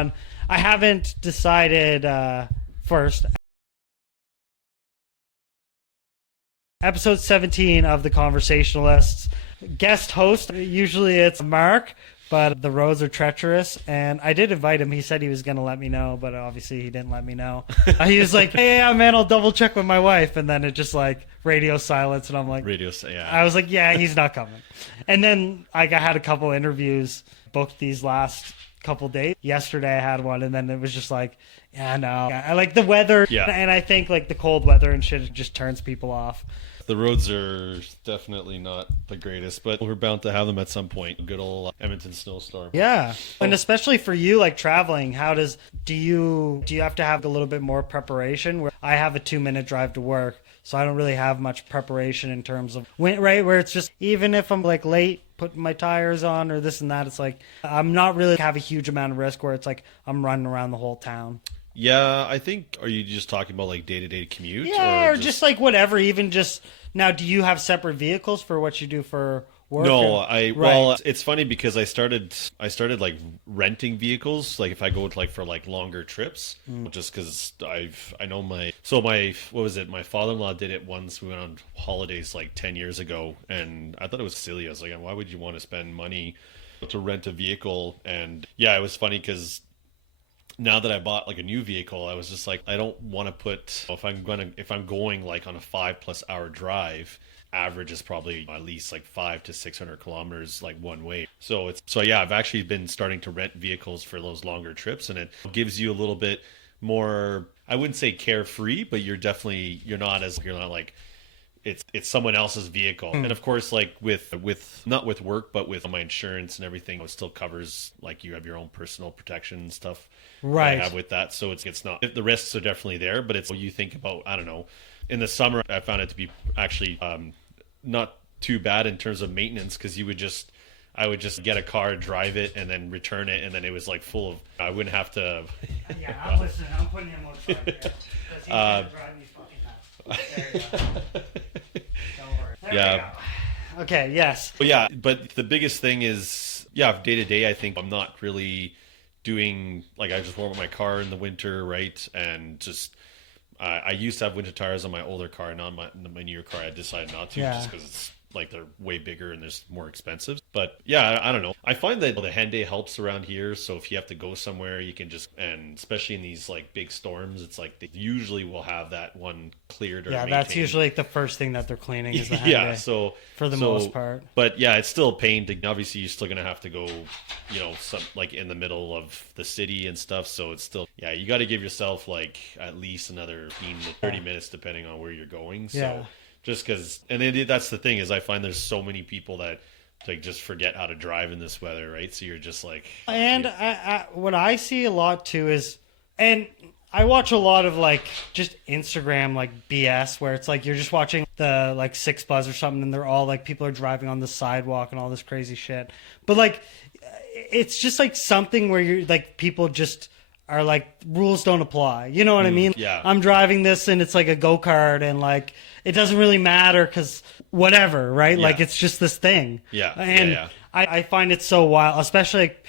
on. I haven't decided first. Episode 17 of the Conversationalists. Guest host, usually it's Mark, but the roads are treacherous, and I did invite him. He said he was going to let me know, but obviously he didn't let me know. He was like, hey, yeah, man, I'll double check with my wife, and then it just like radio silence, and I'm like, I was like, yeah, he's not coming. And then I had a couple interviews booked these last couple days. Yesterday I had one, and then it was just like, yeah, no. I like the weather, and I think like the cold weather and shit just turns people off. The roads are definitely not the greatest, but we're bound to have them at some point. Good old Edmonton snowstorm. Yeah, and especially for you, like traveling, do you have to have a little bit more preparation? Where I have a 2-minute drive to work, so I don't really have much preparation in terms of where it's just, even if I'm like late putting my tires on or this and that, it's like I'm not really have a huge amount of risk where it's like I'm running around the whole town. Yeah, I think, are you just talking about like day-to-day commute? Yeah, or just like whatever, even just, now do you have separate vehicles for what you do for work? No, well, it's funny because I started like renting vehicles, like if I go like for like longer trips, just because I know my father-in-law did it once. We went on holidays like 10 years ago, and I thought it was silly. I was like, why would you want to spend money to rent a vehicle? And yeah, it was funny because now that I bought like a new vehicle, I was just like, I don't want to put, if I'm going like on a 5+ hour drive, average is probably at least like 500 to 600 kilometers like one way. So yeah, I've actually been starting to rent vehicles for those longer trips, and it gives you a little bit more, I wouldn't say carefree, but you're not like, it's someone else's vehicle. And of course, like with not with work, but with my insurance and everything, it still covers, like, you have your own personal protection and stuff. Right. I have with that, so it's not, the risks are definitely there, but it's, you think about, I don't know, in the summer I found it to be actually not too bad in terms of maintenance, because I would just get a car, drive it, and then return it, and then it was like full of, I wouldn't have to. Yeah, I'm listening. I'm putting him on the side here. He's gonna drive me fucking nuts. There you go. Don't worry. There we go. Okay, yes. But yeah, but the biggest thing is, yeah, day to day, I think I'm not really doing, like, I just warm up my car in the winter, right? And just, I used to have winter tires on my older car, and on my newer car I decided not to, just because it's like they're way bigger and they're more expensive. But yeah, I don't know. I find that the Hyundai helps around here. So if you have to go somewhere, you can just, and especially in these like big storms, it's like they usually will have that one cleared or maintained. That's usually like the first thing that they're cleaning is the Hyundai. Yeah, so for the most part. But yeah, it's still a pain to, obviously you're still gonna have to go, some like in the middle of the city and stuff. So it's still, yeah, you got to give yourself like at least another 15 to 30 minutes depending on where you're going. So just because, and then that's the thing, is I find there's so many people that like just forget how to drive in this weather, right? So you're just like, and what I see a lot too is, and I watch a lot of like just Instagram like BS where it's like you're just watching the like Six Buzz or something, and they're all like, people are driving on the sidewalk and all this crazy shit, but like it's just like something where you're like, people just are like, rules don't apply, you know what I mean? Yeah, I'm driving this and it's like a go-kart, and like it doesn't really matter because whatever, right? Like it's just this thing. I find it so wild, especially like,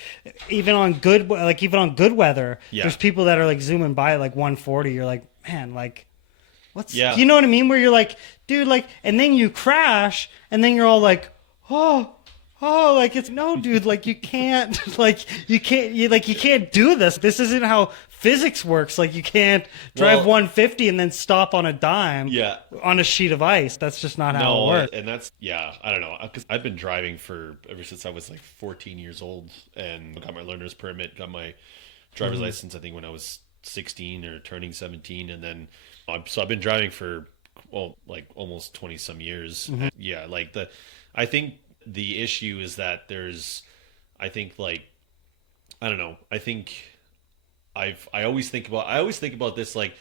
even on good weather. There's people that are like zooming by at like 140. You're like, man, like what's, you know what I mean? Where you're like, dude, like, and then you crash, and then you're all like, oh, like, it's, no, dude, like, you can't do this. This isn't how physics works. Like, you can't drive 150 and then stop on a dime on a sheet of ice. That's just not how it works. And that's, I don't know, because I've been driving ever since I was like 14 years old, and got my learner's permit, got my driver's license, I think when I was 16 or turning 17. And then, so I've been driving for, like almost 20 some years. Yeah, like I think the issue is that I think I always think about this, like,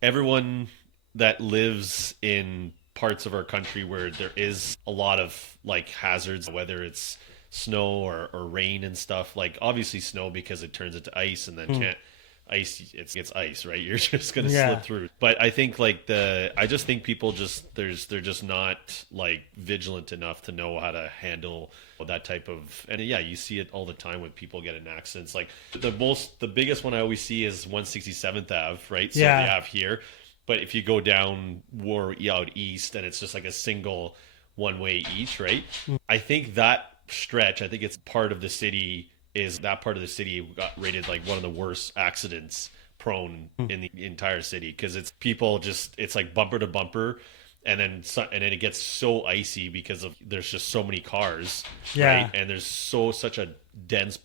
everyone that lives in parts of our country where there is a lot of like hazards, whether it's snow or rain and stuff, like obviously snow because it turns into ice and then can't ice, it's ice, right? You're just gonna Yeah. slip through. But I think like I just think people they're just not like vigilant enough to know how to handle that type of. And yeah, you see it all the time when people get in accidents. Like the biggest one I always see is 167th Ave, right? So Yeah. they have here. But if you go down out east and it's just like a single one way each, right? I think that stretch, I think it's part of the city got rated like one of the worst accidents prone in the entire city, because it's people it's like bumper to bumper, and then it gets so icy because there's just so many cars, Yeah. right? And there's such a dense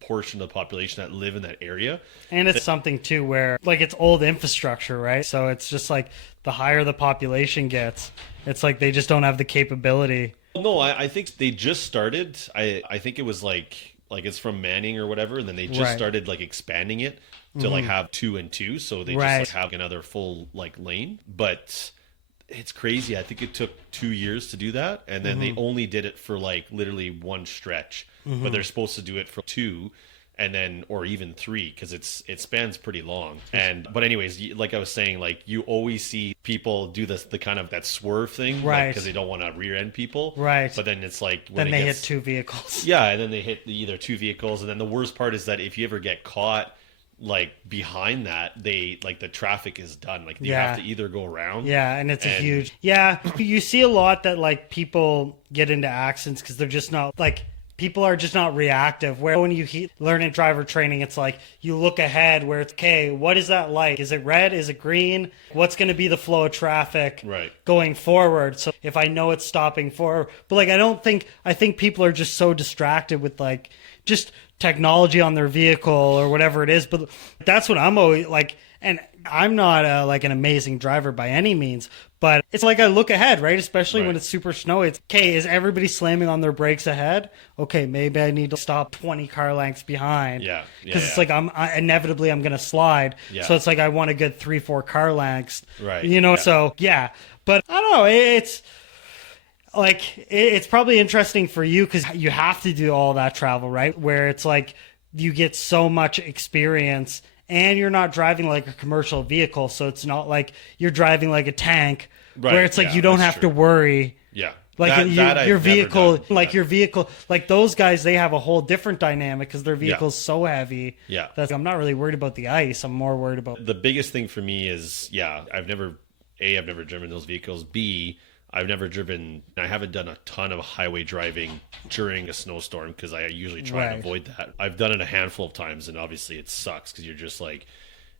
portion of the population that live in that area. And it's something too where like it's old infrastructure, right? So it's just like the higher the population gets, it's like they just don't have the capability. No, I think they just started. I think it was like it's from Manning or whatever, and then they just Right. started like expanding it to like have 2 and 2, so they Right. just like have another full like lane. But it's crazy. I think it took 2 years to do that, and then they only did it for like literally one stretch, but they're supposed to do it for 2. And then, or even 3, because it spans pretty long. But anyways, like I was saying, like you always see people do the kind of that swerve thing, Right? Because they don't want to rear end people, Right. But then it's like Then they hit 2 vehicles. yeah, and then they hit either 2 vehicles, and then the worst part is that if you ever get caught like behind that, the traffic is done. Like you have to either go around. Yeah, and it's a huge. Yeah, you see a lot that like people get into accidents because they're just not like. People are just not reactive. Where when you learn in driver training, it's like you look ahead where it's, okay, what is that like? Is it red? Is it green? What's going to be the flow of traffic going forward? So if I know it's stopping forward. But like, I think people are just so distracted with like just technology on their vehicle or whatever it is. But that's what I'm always like, and I'm not like an amazing driver by any means, but it's like I look ahead, right? Especially when it's super snowy. It's, okay, is everybody slamming on their brakes ahead? Okay, maybe I need to stop 20 car lengths behind. Yeah. Because it's like inevitably I'm going to slide. Yeah. So it's like I want a good 3-4 car lengths. Right. You know, Yeah. so yeah. But I don't know. It's like, it's probably interesting for you because you have to do all that travel, right? Where it's like you get so much experience. And you're not driving like a commercial vehicle, so it's not like you're driving like a tank, where it's like you don't have to worry. Yeah, like your vehicle, like your vehicle, like those guys, they have a whole different dynamic because their vehicle's so heavy. Yeah, I'm not really worried about the ice. I'm more worried about the biggest thing for me is I've never driven those vehicles. B, I haven't done a ton of highway driving during a snowstorm because I usually try and avoid that. I've done it a handful of times, and obviously it sucks because you're just like,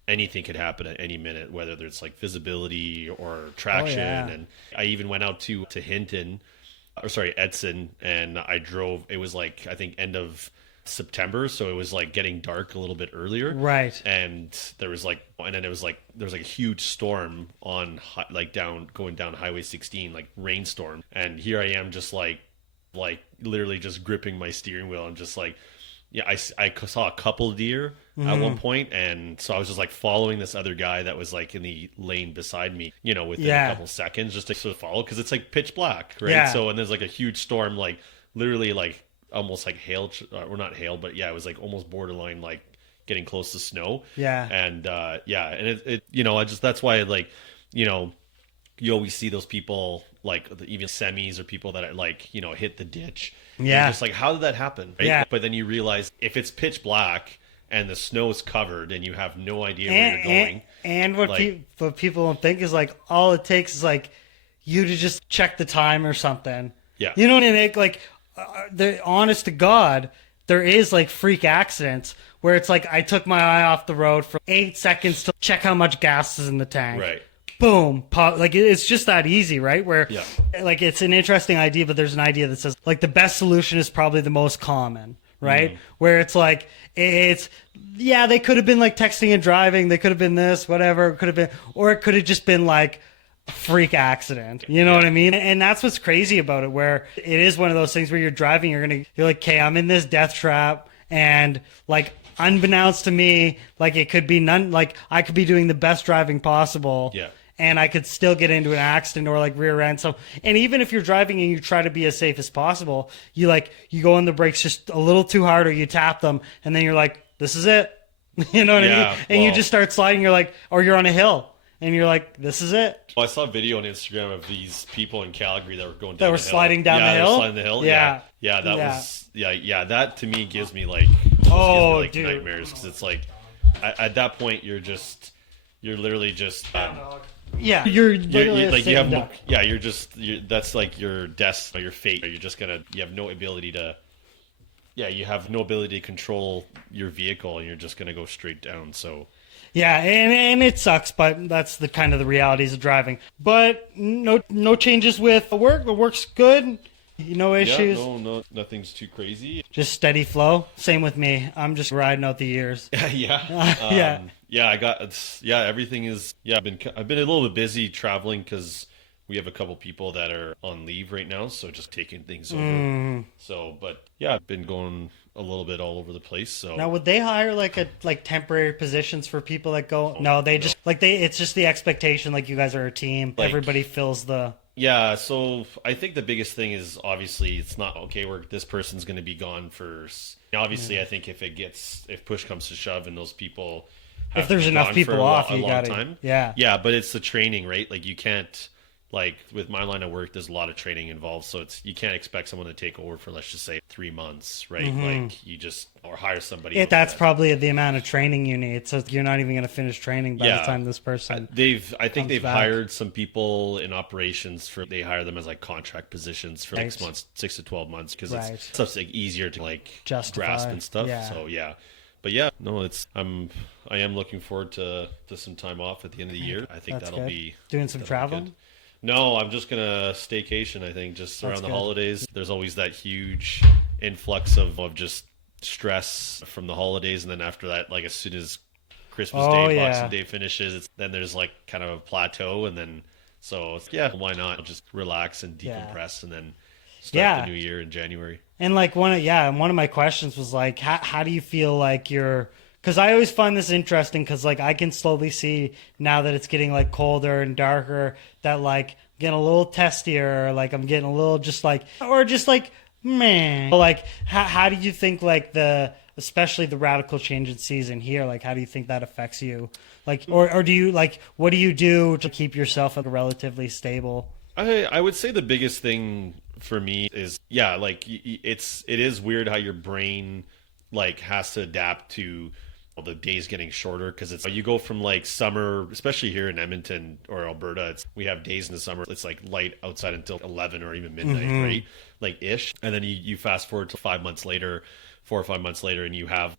anything could happen at any minute, whether it's like visibility or traction. And I even went out to Edson, and I drove, it was like, I think end of September, so it was like getting dark a little bit earlier, and there was like a huge storm on going down Highway 16, like rainstorm, and here I am just like literally just gripping my steering wheel and just like, I saw a couple of deer at one point, and so I was just like following this other guy that was like in the lane beside me, within a couple seconds, just to sort of follow, because it's like pitch black, right? So, and there's like a huge storm, like literally like almost like hail, or not hail, but it was like almost borderline like getting close to snow. And and it I just, that's why like, you always see those people like even semis or people that like hit the ditch. Just like, how did that happen? Right? But then you realize if it's pitch black and the snow is covered and you have no idea where you're going, and what people don't think is like all it takes is like you to just check the time or something. You know what I mean? Like the honest to God, there is like freak accidents where it's like I took my eye off the road for 8 seconds to check how much gas is in the tank. Boom, pop, like it's just that easy, right? Where like it's an interesting idea, but there's an idea that says like the best solution is probably the most common, right? Where it's like they could have been like texting and driving, they could have been this, whatever, it could have been, or it could have just been like a freak accident. You know what I mean? And that's what's crazy about it, where it is one of those things where you're driving, you're like, okay, I'm in this death trap, and like unbeknownst to me, like it could be like I could be doing the best driving possible. And I could still get into an accident or like rear end. So, and even if you're driving and you try to be as safe as possible, you go on the brakes just a little too hard, or you tap them, and then you're like, this is it. You know what I Yeah, mean? And you well- just start sliding. You're like, or you're on a hill, and you're like, this is it. Well, I saw a video on Instagram of these people in Calgary that were going down That were the hill. sliding down the Yeah, they were hill? sliding the hill. Yeah. Yeah, that Yeah. was yeah. That to me gives me like Dude. nightmares because it's like at that point you're literally just Yeah, you're you're, literally like you sitting have duck. that's like your destiny, your fate. You're just gonna you have no ability to. Yeah, you have no ability to control your vehicle, and you're just gonna go straight down. So. Yeah, and it sucks, but that's the kind of the realities of driving. But no changes with the work. The work's good. No issues. Yeah, no, nothing's too crazy. Just steady flow. Same with me. I'm just riding out the years. Yeah. Everything is. Yeah, I've been a little bit busy traveling because we have a couple people that are on leave right now, so just taking things over. So, but yeah, I've been going a little bit all over the place. So Now, would they hire like temporary positions for people that go? No, they just it's just the expectation. Like you guys are a team. Like- Everybody fills the. Yeah, so I think the biggest thing is obviously it's not okay. This person's going to be gone for. Obviously, I think if push comes to shove and those people, have If there's been enough gone people for off, a you long gotta. time. Yeah. But it's the training, right? Like you can't. Like with my line of work, there's a lot of training involved, so you can't expect someone to take over for let's just say 3 months, right? Like you just or hire somebody. That's probably the amount of training you need. So you're not even going to finish training by the time this person. I think they've back. hired some people in operations they hire them as like contract positions for 6 months, 6 to 12 months because it's stuff's like easier to like Justify. grasp and stuff. Yeah. So yeah. But yeah, no, I am looking forward to some time off at the end of the year. I think That's that'll good. be Doing some that'll be traveling? good. No, I'm just gonna staycation. I think just around the good. holidays. There's always that huge influx of just stress from the holidays, and then after that, like as soon as Christmas Day, Boxing Day finishes, then there's like kind of a plateau, and then why not? I'll just relax and decompress, and then start the new year in January. And like one of my questions was like, how do you feel like you're? Because I always find this interesting because like I can slowly see now that it's getting like colder and darker that like I'm getting a little testier, or, like I'm getting a little just like man. Like how do you think like especially the radical change in season here, like how do you think that affects you? Like or do you like what do you do to keep yourself relatively stable? I would say the biggest thing for me is like it is weird how your brain like has to adapt to the days getting shorter because it's you go from like summer, especially here in Edmonton or Alberta, we have days in the summer it's like light outside until 11 or even midnight, right? Like ish, and then you fast forward to 4 or 5 months later, and you have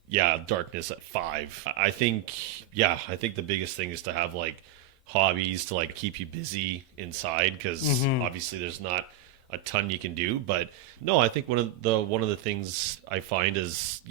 darkness at 5. I think the biggest thing is to have like hobbies to like keep you busy inside because obviously there's not a ton you can do, but no, I think one of the things I find is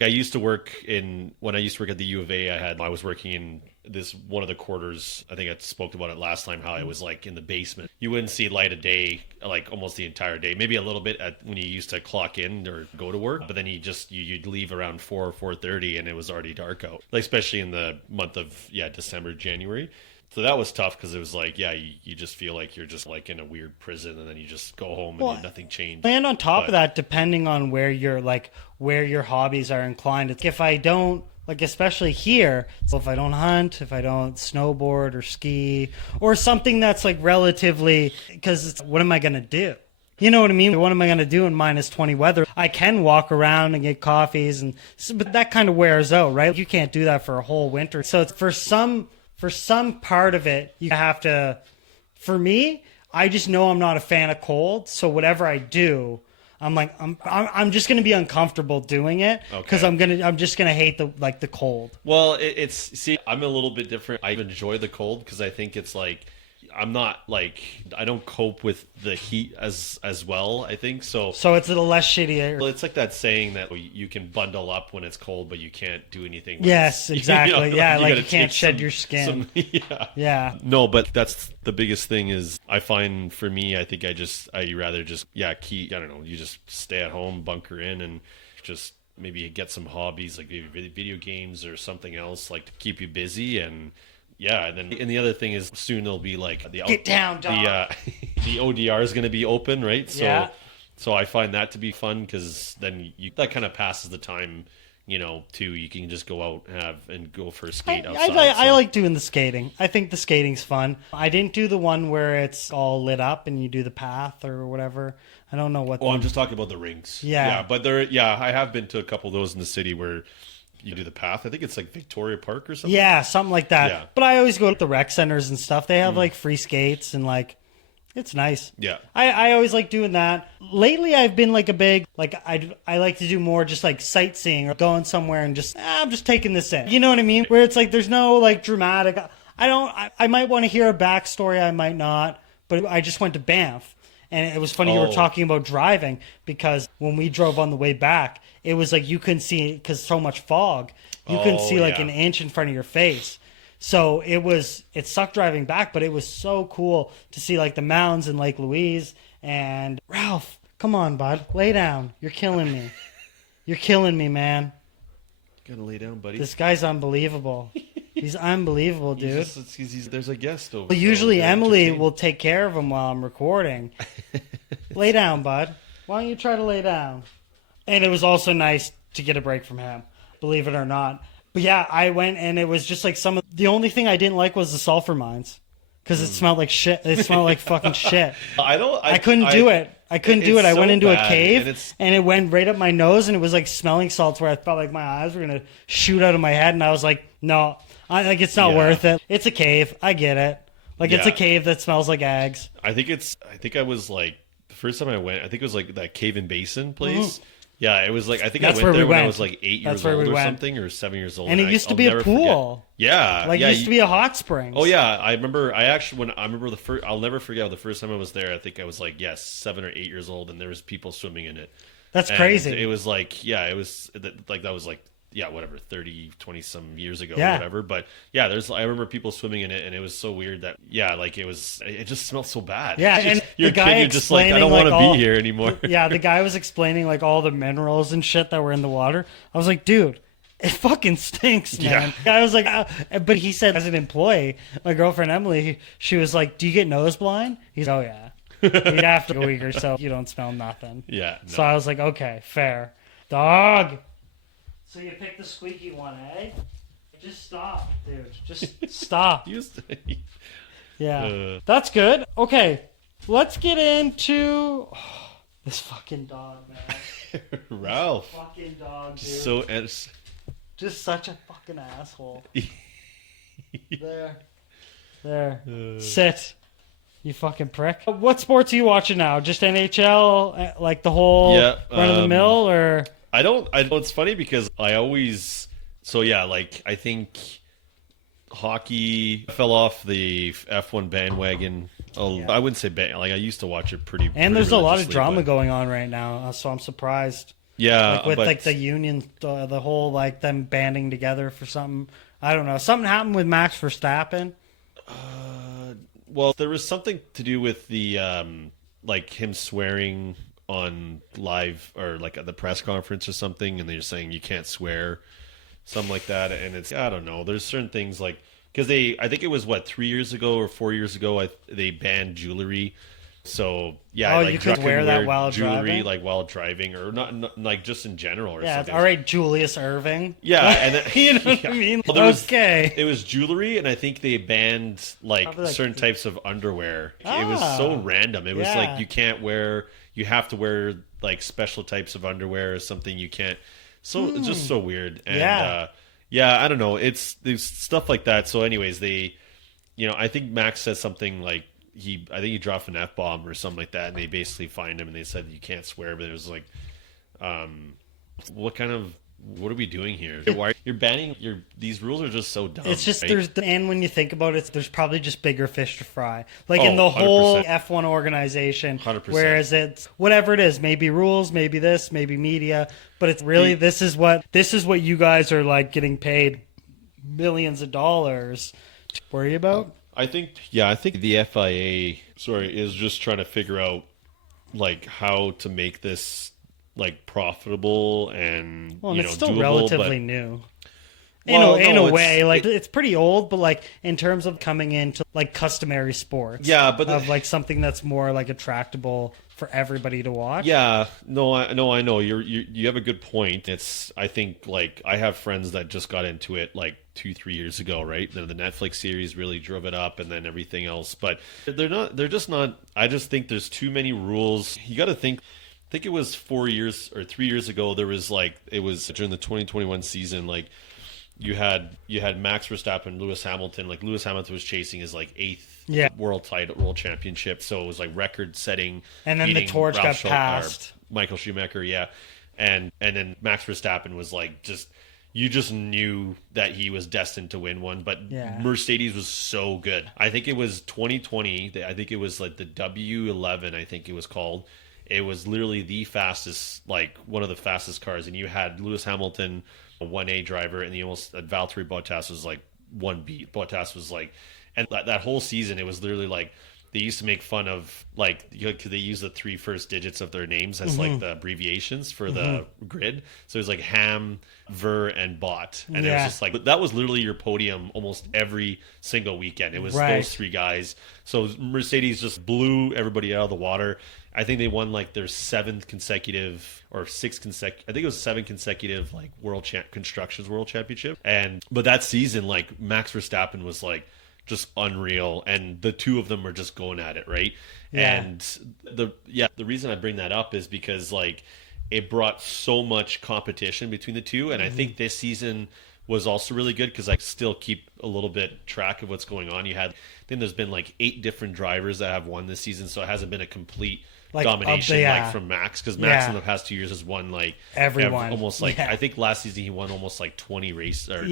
I used to work when I used to work at the U of A. I was working in this one of the quarters. I think I spoke about it last time. How I was like in the basement. You wouldn't see light of day like almost the entire day. Maybe a little bit when you used to clock in or go to work, but then you'd leave around 4 or 4:30 and it was already dark out. Like especially in the month of December, January. So that was tough because it was like, you just feel like you're just like in a weird prison, and then you just go home and nothing changed. And on top of that, depending on where your hobbies are inclined, if I don't like, especially here, so if I don't hunt, if I don't snowboard or ski or something that's like relatively, because what am I going to do? You know what I mean? What am I going to do in -20 weather? I can walk around and get coffees, but that kind of wears out, right? You can't do that for a whole winter. So it's for some part of it, you have to. For me, I just know I'm not a fan of cold, so whatever I do, I'm like I'm just gonna be uncomfortable doing it because I'm just gonna hate the cold. Well, I'm a little bit different. I enjoy the cold because I think it's like I'm not like I don't cope with the heat as well. I think so. So it's a little less shitty. Well, it's like that saying that you can bundle up when it's cold, but you can't do anything. Yes, exactly. You can't shed your skin. Yeah. No, but that's the biggest thing is I find for me. I think I rather just keep. I don't know. You just stay at home, bunker in, and just maybe get some hobbies like maybe video games or something else like to keep you busy and. Yeah, and the other thing is soon there'll be like get down, dog. The ODR is going to be open, right? So yeah. So I find that to be fun because then that kind of passes the time to you can just go out and go for a skate I, outside. I like doing the skating. I think the skating's fun. I didn't do the one where it's all lit up and you do the path or whatever. I don't know what. Oh, I'm just talking about the rinks. Yeah. But I have been to a couple of those in the city where you do the path. I think it's like Victoria Park or something. Yeah, something like that. Yeah. But I always go to the rec centers and stuff. They have like free skates and like it's nice. Yeah. I always like doing that. Lately I've been like a big I like to do more just like sightseeing or going somewhere and just I'm just taking this in. You know what I mean? Where it's like there's no like dramatic I might want to hear a backstory, I might not, but I just went to Banff. And it was funny you were talking about driving because when we drove on the way back, it was like you couldn't see because so much fog. You couldn't see like an inch in front of your face. So it sucked driving back, but it was so cool to see like the mountains in Lake Louise. And Ralph, come on, bud, lay down. You're killing me. You're killing me, man. Gotta lay down, buddy. This guy's unbelievable. He's unbelievable, dude. There's a guest over. Well, usually Emily will take care of him while I'm recording. Lay down, bud. Why don't you try to lay down? And it was also nice to get a break from him, believe it or not. But yeah, I went and it was just like the only thing I didn't like was the sulfur mines because it smelled like shit. It smelled like fucking shit. I couldn't do it. I couldn't do it. I went into a cave and it went right up my nose and it was like smelling salts where I felt like my eyes were going to shoot out of my head. And I was like, no. It's not worth it. It's a cave. I get it. It's a cave that smells like eggs. I think I was like, the first time I went, I think it was like that Cave and Basin place. Mm-hmm. Yeah, it was like, I think I went there when I was like 8 years old or something, or 7 years old. And it used to be a pool. Yeah. It used to be a hot springs. Oh yeah. I remember, I'll never forget the first time I was there. I think I was like, 7 or 8 years old and there was people swimming in it. That's crazy. It was like, that was like, 20 some years ago or whatever. But I remember people swimming in it and it was so weird that, it just smelled so bad. Yeah. And you're just like, I don't want to be here anymore. Yeah. The guy was explaining like all the minerals and shit that were in the water. I was like, dude, it fucking stinks, man. Yeah. I was like, but he said as an employee, my girlfriend Emily, she was like, do you get nose blind? He's like, oh yeah. You'd have to go a week or so. You don't smell nothing. Yeah. No. So I was like, okay, fair. Dog. So you picked the squeaky one, eh? Just stop, dude. Just stop. Yeah. That's good. Okay. Let's get into this fucking dog, man. Ralph. This fucking dog, dude. Just such a fucking asshole. There. Sit. You fucking prick. What sports are you watching now? Just NHL? Like the whole run of the mill, or... I don't. It's funny because I think hockey fell off the F1 bandwagon. I wouldn't say I used to watch it pretty. And there's a lot of drama going on right now, so I'm surprised. Yeah, with the union, the whole like them banding together for something. I don't know. Something happened with Max Verstappen. Well, there was something to do with the him swearing on live or like at the press conference or something, and they're saying you can't swear, something like that. And it's, I don't know, there's certain things like, because I think it was 3 years ago or 4 years ago they banned jewelry. So you could wear that while jewelry, driving, while driving, or not like just in general or something. All right, Julius Irving. Yeah, and then, you know what I mean. Well, it was jewelry, and I think they banned certain types of underwear. It was so random. It was like you have to wear like special types of underwear or something. You can't. So it's just so weird. And I don't know. It's stuff like that. So anyways, I think Max said something like, I think he dropped an F-bomb or something like that, and they basically fined him and they said you can't swear, but it was like, what are we doing here? Why you're banning these rules are just so dumb. It's just right? And when you think about it, there's probably just bigger fish to fry. Like in the whole 100%. F1 organization, 100%. Whereas it's whatever it is, maybe rules, maybe this, maybe media, but it's really this is what you guys are like getting paid millions of dollars to worry about. I think the FIA is just trying to figure out like how to make this like profitable and it's still doable, relatively new. In a way, like it's pretty old, but like in terms of coming into like customary sports, but of like something that's more like attractable for everybody to watch. Yeah, no, I know. You have a good point. I think like I have friends that just got into it like 2-3 years ago, right? Then the Netflix series really drove it up, and then everything else. But they're just not. I just think there's too many rules. You got to think. I think it was 4 years or 3 years ago. There was it was during the 2021 season. Like you had Max Verstappen, Lewis Hamilton. Like Lewis Hamilton was chasing his like 8th world championship, so it was like record setting. And then the torch got passed. Michael Schumacher, yeah, and then Max Verstappen was like you just knew that he was destined to win one. But Mercedes was so good. I think it was 2020. I think it was like the W11. I think it was called. It was literally the fastest, like one of the fastest cars, and you had Lewis Hamilton, a 1A driver, and Valtteri Bottas was like 1B. Bottas was like, and that whole season, it was literally like they used to make fun of like they use the 3 first digits of their names as like the abbreviations for the grid. So it was like Ham, Ver, and Bot, and it was just like that was literally your podium almost every single weekend. It was those 3 guys. So Mercedes just blew everybody out of the water. I think they won like their 7th consecutive or 6th consecutive. I think it was 7 consecutive like constructors world championship. But that season, like Max Verstappen was like just unreal, and the two of them were just going at it, right? Yeah. And the reason I bring that up is because like it brought so much competition between the two, and I think this season was also really good because I still keep a little bit track of what's going on. I think there's been like 8 different drivers that have won this season, so it hasn't been a complete domination like from Max, because Max in the past 2 years has won like everyone almost like I think last season he won almost like 20 races or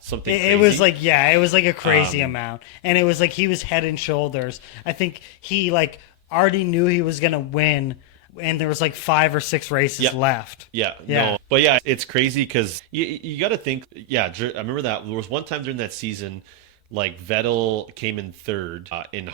something it crazy. was like it was like a crazy amount, and it was like he was head and shoulders. I think he like already knew he was gonna win, and there was like 5 or 6 races left. No, but yeah, it's crazy because you got to think. I remember that there was one time during that season, like Vettel came in 3rd in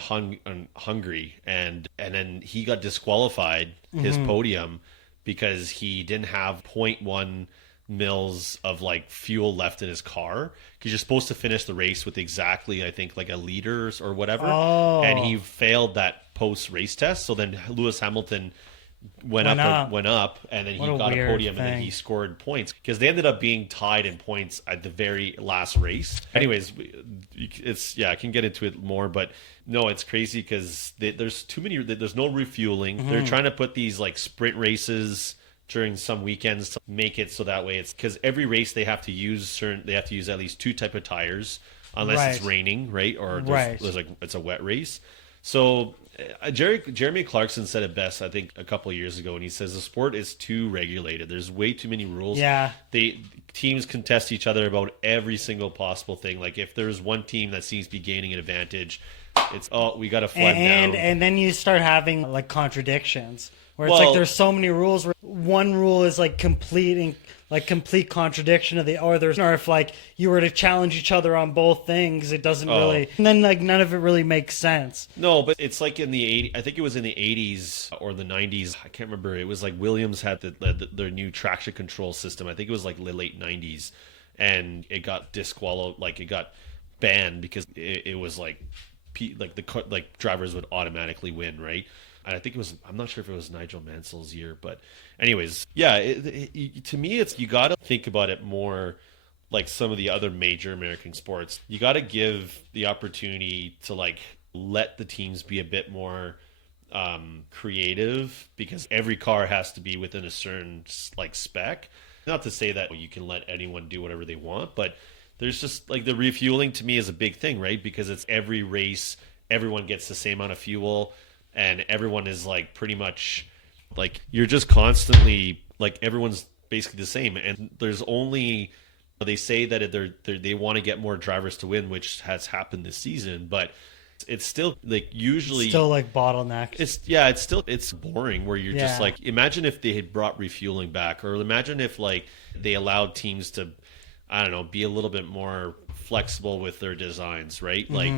Hungary, and then he got disqualified his podium because he didn't have 0.1 mils of like fuel left in his car, because you're supposed to finish the race with exactly I think like a liter or whatever, and he failed that post race test. So then Lewis Hamilton went up, and then he got a podium, and then he scored points because they ended up being tied in points at the very last race. Anyways, I can get into it more, but no, it's crazy because there's too many. There's no refueling. They're trying to put these like sprint races during some weekends to make it so that way it's because every race they have to use at least 2 type of tires unless it's raining, right? Or there's like it's a wet race. So Jeremy Clarkson said it best, I think, a couple of years ago, and he says the sport is too regulated. There's way too many rules. Yeah. Teams contest each other about every single possible thing. Like if there's one team that seems to be gaining an advantage, it's we got to flag down. And then you start having like contradictions where it's like there's so many rules where one rule is like complete contradiction of the others, or if like you were to challenge each other on both things, it doesn't really, and then like none of it really makes sense. No, but it's like in the 80s, I think it was in the 80s or the 90s, I can't remember. It was like Williams had their new traction control system. I think it was like the late 90s, and it got disqualified, like it got banned because it was like drivers would automatically win, right? And I think it was, I'm not sure if it was Nigel Mansell's year, but anyways, to me, you got to think about it more like some of the other major American sports. You got to give the opportunity to like let the teams be a bit more creative, because every car has to be within a certain like spec. Not to say that you can let anyone do whatever they want, but there's just like the refueling to me is a big thing, right? Because it's every race, everyone gets the same amount of fuel, and everyone is like pretty much like you're just constantly like everyone's basically the same. And there's only, they say that they want to get more drivers to win, which has happened this season, but it's still like usually still like bottlenecked. It's boring where you're just like, imagine if they had brought refueling back, or imagine if like they allowed teams to, I don't know, be a little bit more flexible with their designs, right? Like,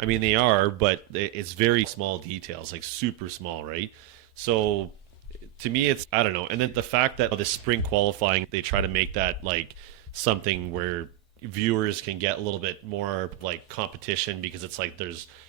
I mean, they are, but it's very small details, like super small, right? So to me, it's, I don't know. And then the fact that the sprint qualifying, they try to make that like something where viewers can get a little bit more like competition, because it's like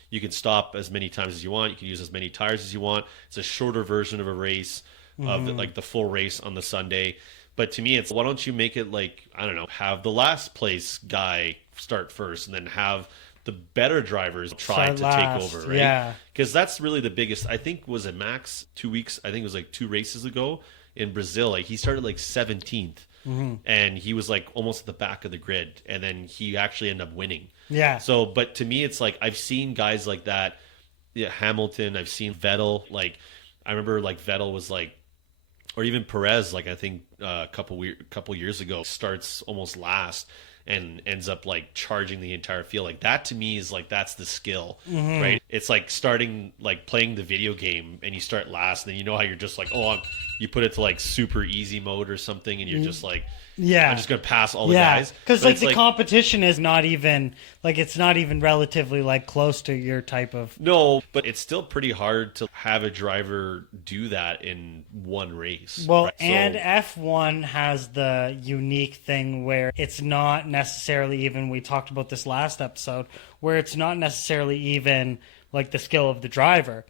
you can stop as many times as you want, you can use as many tires as you want. It's a shorter version of a race, of like the full race on the Sunday. But to me, it's, why don't you make it like, I don't know, have the last place guy start first, and then have the better drivers try to take over, right? Yeah. Because that's really the biggest. I think, was it Max 2 weeks? I think it was like 2 races ago in Brazil. Like, he started like 17th, and he was like almost at the back of the grid, and then he actually ended up winning. Yeah. So, but to me, it's like, I've seen guys like that. Yeah, Hamilton. I've seen Vettel. Like, I remember like Vettel was like, or even Perez. Like, I think a couple years ago, starts almost last and ends up like charging the entire field. Like, that to me is like, that's the skill, right? It's like starting, like playing the video game, and you start last, and then you know how you're just like, you put it to like super easy mode or something, and you're just like, I'm just gonna pass all the guys. Because But like it's the competition is not even like, it's not even relatively like close to your type of. No, but it's still pretty hard to have a driver do that in one race. Well, right? and F1 has the unique thing where it's not necessarily even, we talked about this last episode, where it's not necessarily even like the skill of the driver.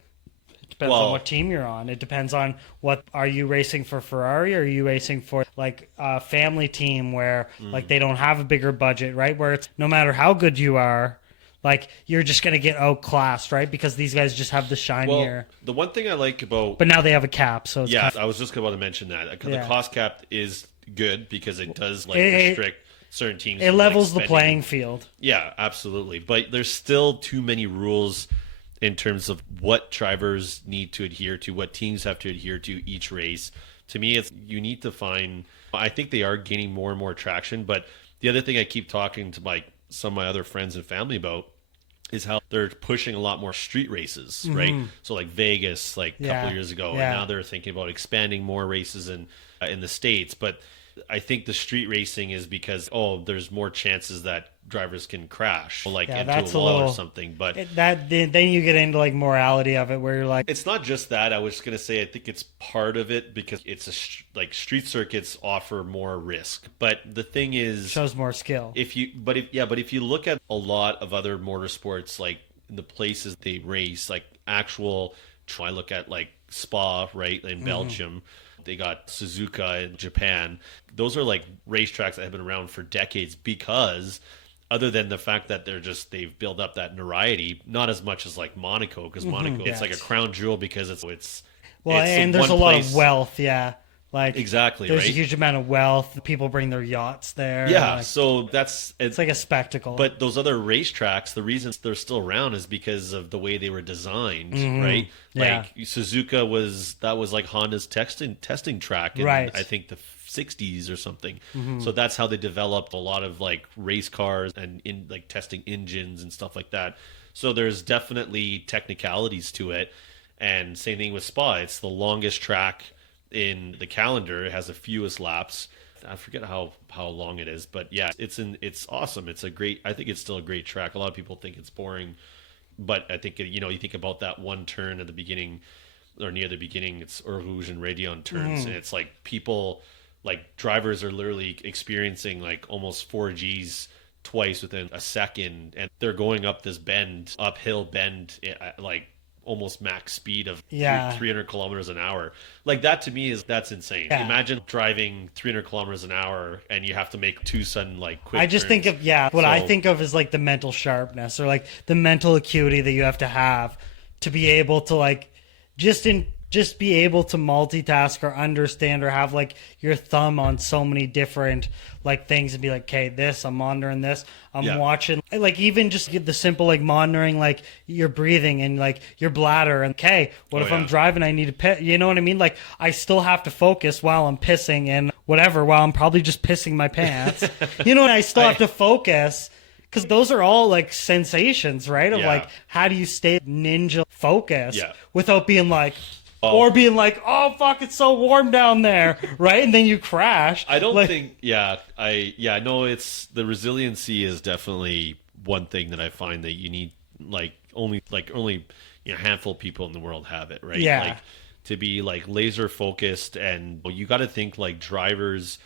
Depends on what team you're on. It depends on what, are you racing for Ferrari, or are you racing for like a family team where like they don't have a bigger budget, right? Where it's, no matter how good you are, like you're just going to get outclassed, right? Because these guys just have the shinier. Well, the one thing I like about, but now they have a cap, so it's I was just about to mention that the cost cap is good, because it does like restrict certain teams. It levels the playing field. Yeah, absolutely. But there's still too many rules in terms of what drivers need to adhere to, what teams have to adhere to each race. To me, it's, you need to find, I think they are gaining more and more traction. But the other thing I keep talking to some of my other friends and family about is how they're pushing a lot more street races, right? So like Vegas, like a couple of years ago, and now they're thinking about expanding more races in the States. But I think the street racing is because, there's more chances that drivers can crash, like into a wall or something. But then you get into like morality of it, where you're like, it's not just that. I was just gonna say, I think it's part of it, because it's like street circuits offer more risk. But the thing is, shows more skill. If you look at a lot of other motorsports, like the places they race, like actual, I look at like Spa, right, in Belgium. They got Suzuka in Japan. Those are like racetracks that have been around for decades, because other than the fact that they've built up that notoriety, not as much as like Monaco, because Monaco, it's like a crown jewel, because it's and there's a lot of wealth, like exactly, there's right? a huge amount of wealth. People bring their yachts there. Yeah, so it's like a spectacle. But those other racetracks, the reason they're still around is because of the way they were designed, right? Like Suzuka was like Honda's testing track in, I think, the 60s or something. So that's how they developed a lot of like race cars and in like testing engines and stuff like that. So there's definitely technicalities to it. And same thing with Spa. It's the longest track in the calendar. It has the fewest laps. I forget how long it is, but yeah, it's awesome. It's I think it's still a great track. A lot of people think it's boring, but I think, you think about that one turn at the beginning, or near the beginning, it's Rouge and Radion turns, and it's like people, like drivers are literally experiencing like almost 4Gs twice within a second, and they're going up this uphill bend at like almost max speed of 300 kilometers an hour. Like, that to me that's insane. Imagine driving 300 kilometers an hour and you have to make two sudden like quick I just think of I think of is like the mental sharpness, or like the mental acuity that you have to be able to like just be able to multitask, or understand, or have like your thumb on so many different like things, and be like, okay, I'm monitoring this, I'm watching, like even just get the simple like monitoring like your breathing and like your bladder, and okay, what if I'm driving, I need to piss, you know what I mean? Like, I still have to focus while I'm pissing and whatever, while I'm probably just pissing my pants, you know, and I still have to focus. Because those are all like sensations, right? Of like, how do you stay ninja focused without being like, or being like, oh fuck, it's so warm down there, right? And then you crash. I don't think, no, it's the resiliency is definitely one thing that I find that you need, only a handful of people in the world have it, right? Yeah. Like, to be like laser focused, and you got to think like drivers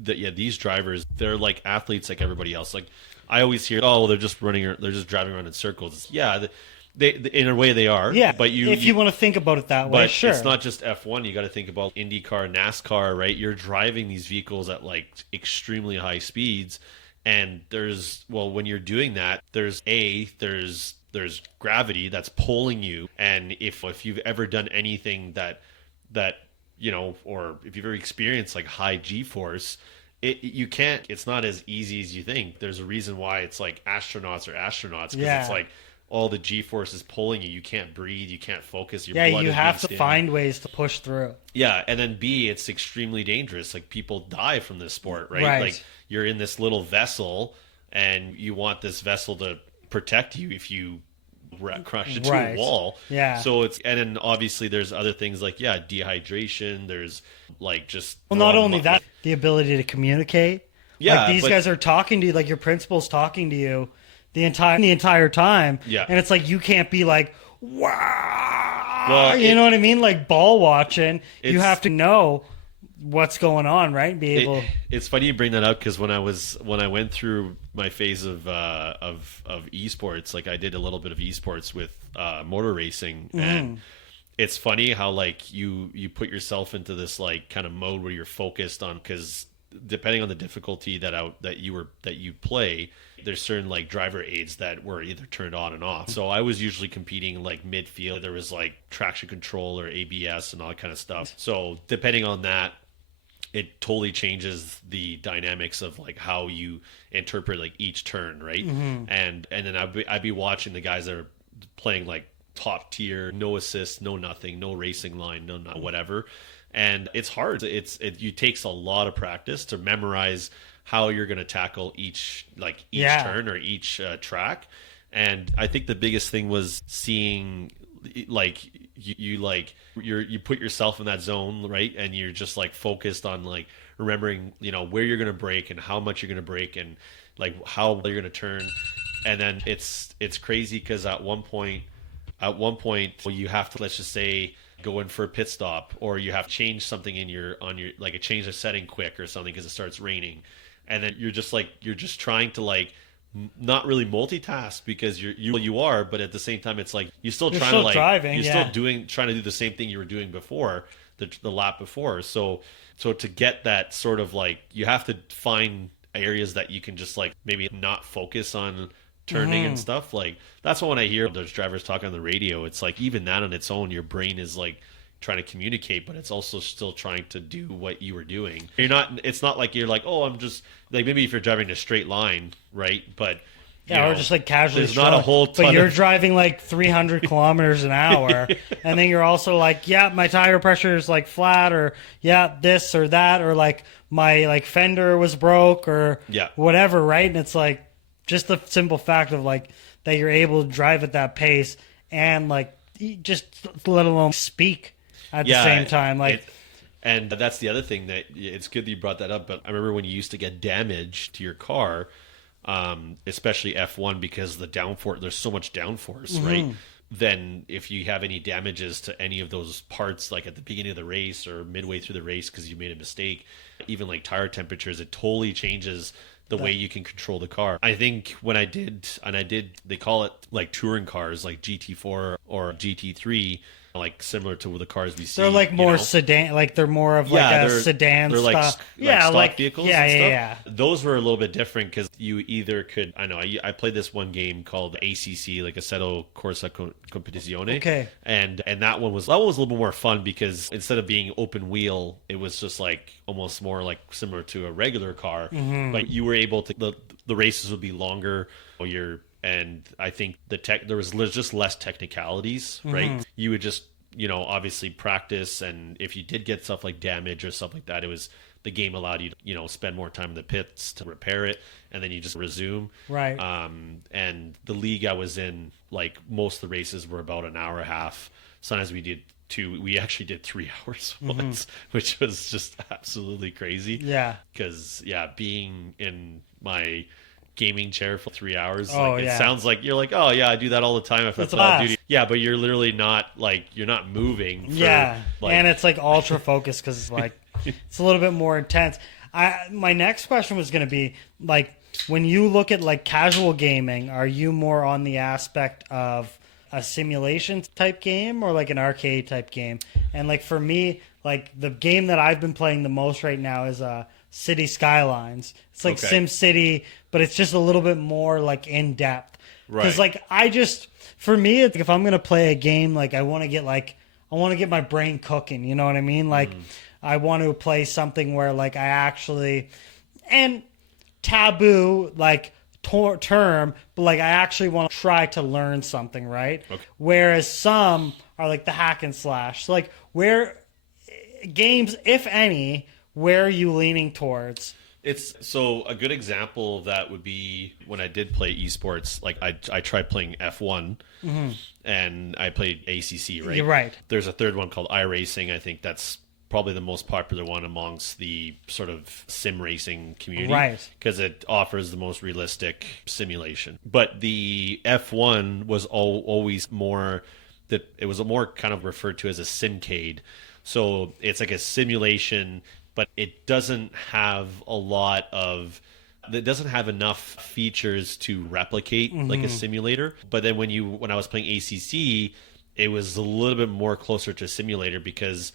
that these drivers, they're like athletes like everybody else. Like I always hear, oh, they're just driving around in circles. Yeah, they in a way they are. Yeah, but if you want to think about it that way, but sure. it's not just F1. You got to think about IndyCar, NASCAR, right? You're driving these vehicles at like extremely high speeds, and when you're doing that, there's gravity that's pulling you, and if you've ever done anything that or if you've ever experienced like high G-force, you can't. It's not as easy as you think. There's a reason why it's like astronauts because it's like all the G-force is pulling you. You can't breathe. You can't focus. Your blood you is have to being find ways to push through. Yeah, and then B, it's extremely dangerous. Like people die from this sport, right? Right. Like you're in this little vessel, and you want this vessel to protect you if you crash into a wall. Yeah. So and then obviously there's other things like dehydration. There's like just not only that, the ability to communicate. Yeah, like these guys are talking to you, like your principal's talking to you the entire time. Yeah. And it's like you can't be like, wow. Well, you know what I mean? Like ball watching. You have to know what's going on, right? Be able. It's funny you bring that up because when I went through my phase of esports, like I did a little bit of esports with motor racing, and it's funny how like you put yourself into this like kind of mode where you're focused on, because depending on the difficulty that you play, there's certain like driver aids that were either turned on and off. So I was usually competing like midfield. There was like traction control or ABS and all that kind of stuff. So depending on that, it totally changes the dynamics of like how you interpret like each turn, right? And then I'd be watching the guys that are playing like top tier, no assist, no nothing, no racing line, no whatever. And it's hard. It takes a lot of practice to memorize how you're going to tackle each turn or each track. And I think the biggest thing was seeing like you put yourself in that zone, right? And you're just like focused on like remembering, where you're going to brake and how much you're going to brake and like how you're going to turn. And then it's crazy because at one point you have to, let's just say, go in for a pit stop, or you have to change something on your like change a setting quick or something because it starts raining, and then you're just trying to like not really multitask because you are, but at the same time it's like you're still driving, still trying to do the same thing you were doing before the lap before. So to get that sort of like, you have to find areas that you can just like maybe not focus on turning and stuff. Like that's when I hear those drivers talk on the radio, it's like even that on its own, your brain is like trying to communicate, but it's also still trying to do what you were doing. It's not like you're like, oh, I'm just like, maybe if you're driving a straight line, right? But or just like casually. There's not a whole ton. But you're driving like 300 kilometers an hour, and then you're also like, yeah, my tire pressure is like flat, or this or that, or like my like fender was broke, or whatever, right? And it's like just the simple fact of like that you're able to drive at that pace and like just let alone speak at the same time, like. And that's the other thing that it's good that you brought that up. But I remember when you used to get damage to your car, especially F1, because there's so much downforce, right? Then if you have any damages to any of those parts, like at the beginning of the race or midway through the race because you made a mistake, even like tire temperatures, it totally changes the way you can control the car. I think when I did, they call it like touring cars, like GT4 or GT3, like similar to the cars we see. They're like more sedan, like they're more of like a sedan they're stuff. Like stock vehicles and stuff. Yeah. Those were a little bit different because you either could, I played this one game called ACC, like Assetto Corsa Competizione. Okay. And that one was a little bit more fun because instead of being open wheel, it was just like almost more like similar to a regular car. But you were able to, the races would be longer. And I think there was just less technicalities, right? You would just, obviously practice, and if you did get stuff like damage or stuff like that, the game allowed you to, spend more time in the pits to repair it, and then you just resume. Right. And the league I was in, like most of the races were about an hour and a half. Sometimes we actually did 3 hours once, which was just absolutely crazy. Yeah. Because, being in my gaming chair for 3 hours, sounds like you're like, oh yeah, I do that all the time if I play Call of Duty. Yeah, but you're literally not you're not moving. And it's like ultra focused because like it's a little bit more intense. My next question was going to be like, when you look at like casual gaming, are you more on the aspect of a simulation type game or like an arcade type game? And like for me, like the game that I've been playing the most right now is City Skylines. It's like Sim City, but it's just a little bit more like in depth. Because like for me, it's, if I'm gonna play a game, like I want to get my brain cooking. You know what I mean? Like I want to play something where like I actually, and taboo like term, but like I actually want to try to learn something, right? Okay. Whereas some are like the hack and slash. So like where games, if any, where are you leaning towards? It's so a good example of that would be when I did play esports. Like I tried playing F1 and I played ACC, right? You're right. There's a third one called iRacing. I think that's probably the most popular one amongst the sort of sim racing community, right? Because it offers the most realistic simulation. But the F1 was always more that it was more kind of referred to as a simcade. So it's like a simulation, but it doesn't have it doesn't have enough features to replicate like a simulator. But then when I was playing ACC, it was a little bit more closer to simulator because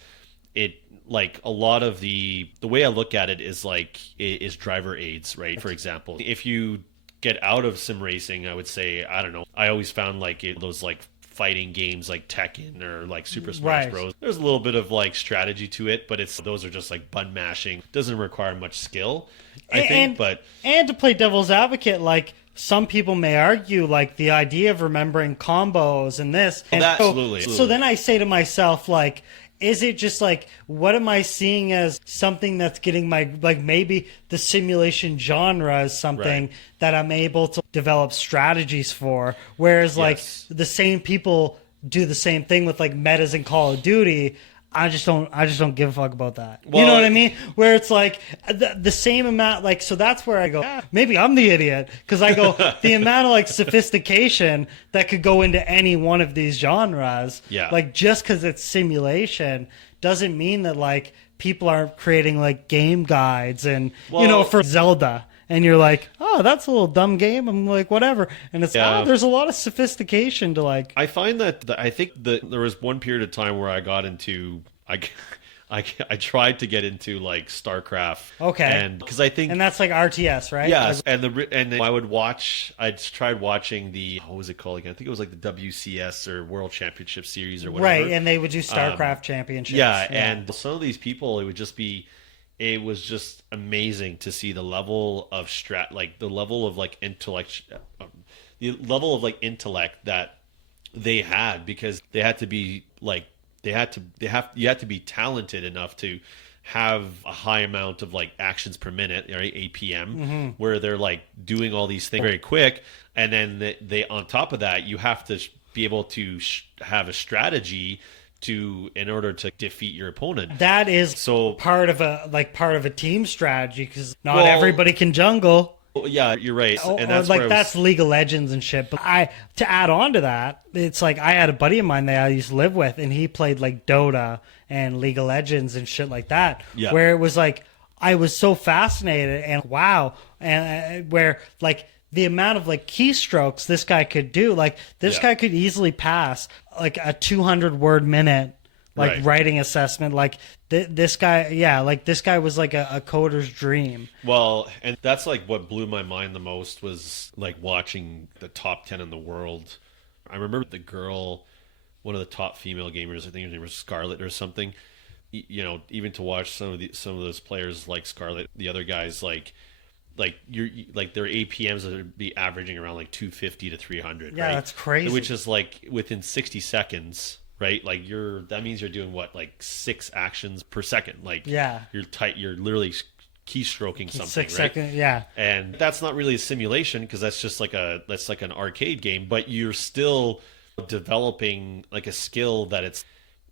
it, like, a lot of the way I look at it is like is driver aids, right? For example, if you get out of sim racing, I would say, I don't know, I always found like those like fighting games like Tekken or like Super Smash Bros. There's a little bit of like strategy to it, but those are just like button mashing. Doesn't require much skill, I think. But to play devil's advocate, like some people may argue, like the idea of remembering combos and this. And absolutely. So then I say to myself, like, is it just like, what am I seeing as something that's getting my, like maybe the simulation genre is something that I'm able to develop strategies for, whereas like the same people do the same thing with like metas in Call of Duty. I just don't give a fuck about that. Well, you know what I mean? Where it's like the same amount, like, so that's where I go, maybe I'm the idiot, because I go, the amount of like sophistication that could go into any one of these genres, like just because it's simulation doesn't mean that like people aren't creating like game guides and, you know, for Zelda. And you're like, oh, that's a little dumb game. I'm like, whatever. And it's, there's a lot of sophistication to like. I find that I think that there was one period of time where I got into, I tried to get into like StarCraft. Okay. And because I think, and that's like RTS, right? Yes. And I tried watching what was it called again? I think it was like the WCS or World Championship Series or whatever. Right. And they would do StarCraft championships. Yeah. And some of these people, it was just amazing to see the level of the level of like intellect, that they had, because they had to be like, you had to be talented enough to have a high amount of like actions per minute, right? APM, where they're like doing all these things very quick. And then they on top of that, you have to be able to have a strategy in order to defeat your opponent. That is so part of a team strategy, because not everybody can jungle. Yeah, you're right. And that's like that's League of Legends and shit. But to add on to that, it's like I had a buddy of mine that I used to live with, and he played like Dota and League of Legends and shit like that. Yeah. Where it was like I was so fascinated and wow, and where like the amount of like keystrokes this guy could do, like this guy could easily pass like a 200-word minute like writing assessment. Like this guy, like this guy was like a coder's dream. Well, and that's like what blew my mind the most was like watching the top 10 in the world. I remember the girl, one of the top female gamers, I think her name was Scarlett or something. You know, even to watch some of those players like Scarlett, the other guys like you're like their APMs would be averaging around like 250 to 300. Yeah, right? That's crazy. Which is like within 60 seconds. Right, like that means you're doing what, like 6 actions per second. Like, you're literally keystroking something, 6 right? seconds, yeah. And that's not really a simulation, because that's just like an arcade game. But you're still developing like a skill that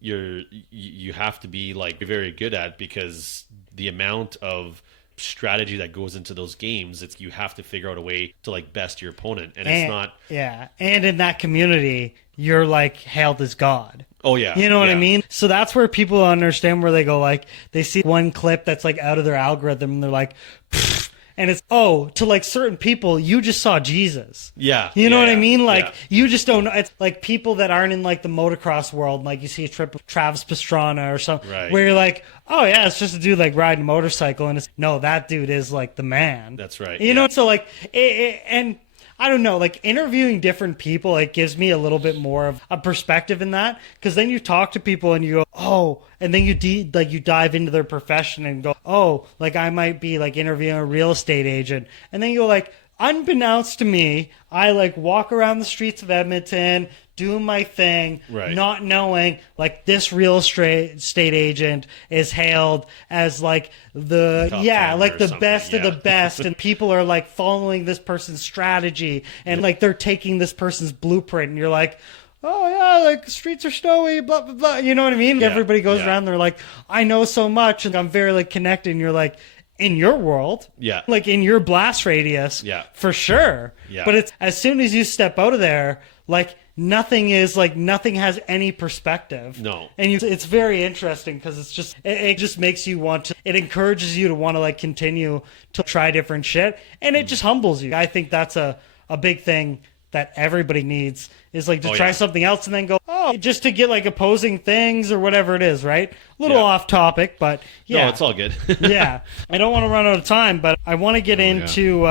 you have to be like very good at, because the amount of strategy that goes into those games. It's you have to figure out a way to like best your opponent, and it's not. Yeah, and in that community, you're like hailed as God. Oh yeah, you know what yeah. I mean. So that's where people understand where they go like they see one clip that's like out of their algorithm, and they're like. Pfft. And it's, to like certain people, you just saw Jesus. Yeah. You know what I mean? Like, yeah. you just don't know. It's like people that aren't in like the motocross world, like you see a trip with Travis Pastrana or something, Right. where you're like, oh yeah, it's just a dude like riding a motorcycle. And it's, no, that dude is like the man. That's right. You know, so like, and I don't know, like interviewing different people, it gives me a little bit more of a perspective in that. Because then you talk to people and you go, oh, and then you dive into their profession and go, oh, like I might be like interviewing a real estate agent. And then you go like, unbeknownst to me, I like walk around the streets of Edmonton, doing my thing, right. not knowing like this real estate agent is hailed as like the like the best of the best, and people are like following this person's strategy and like they're taking this person's blueprint, and you're like, oh yeah, like streets are snowy, blah blah blah. You know what I mean? Yeah. Everybody goes around, they're like, I know so much, and I'm very like connected. And you're like, in your world, yeah, like in your blast radius, yeah, for sure. Yeah. But it's as soon as you step out of there, like nothing has any perspective. No. And it's very interesting because it's just it just makes you want to. It encourages you to want to like continue to try different shit, and it just humbles you. I think that's a big thing that everybody needs is like to try something else and then go, just to get like opposing things or whatever it is, right? A little off topic, but yeah. No, it's all good. Yeah. I don't want to run out of time, but I want to get into,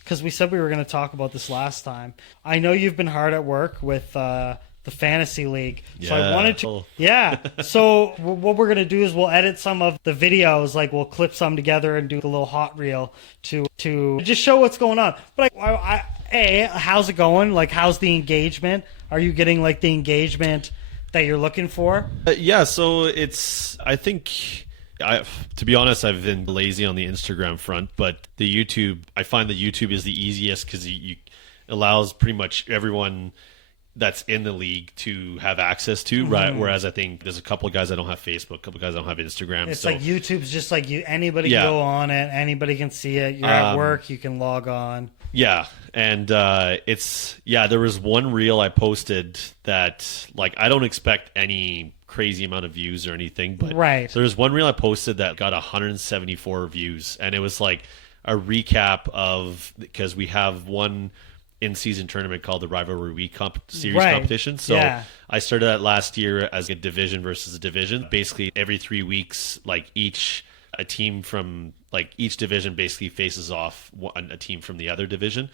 because we said we were going to talk about this last time. I know you've been hard at work with the fantasy league. So I wanted to, So what we're going to do is we'll edit some of the videos, like we'll clip some together and do a little hot reel to just show what's going on. But how's it going? Like, how's the engagement? Are you getting like the engagement that you're looking for? So I think, to be honest, I've been lazy on the Instagram front, but the YouTube, I find the YouTube is the easiest because you allows pretty much everyone that's in the league to have access to, right? Whereas I think there's a couple of guys that don't have Facebook, a couple of guys that don't have Instagram. It's like YouTube's just like anybody can go on it, anybody can see it. You're at work, you can log on. Yeah, and there was one reel I posted that like I don't expect any crazy amount of views or anything, but there was one reel I posted that got 174 views, and it was like a recap of, because we have one in-season tournament called the Rivalry Week series competition. So I started that last year as a division versus a division. Basically, every 3 weeks, like each team from like each division basically faces off a team from the other division,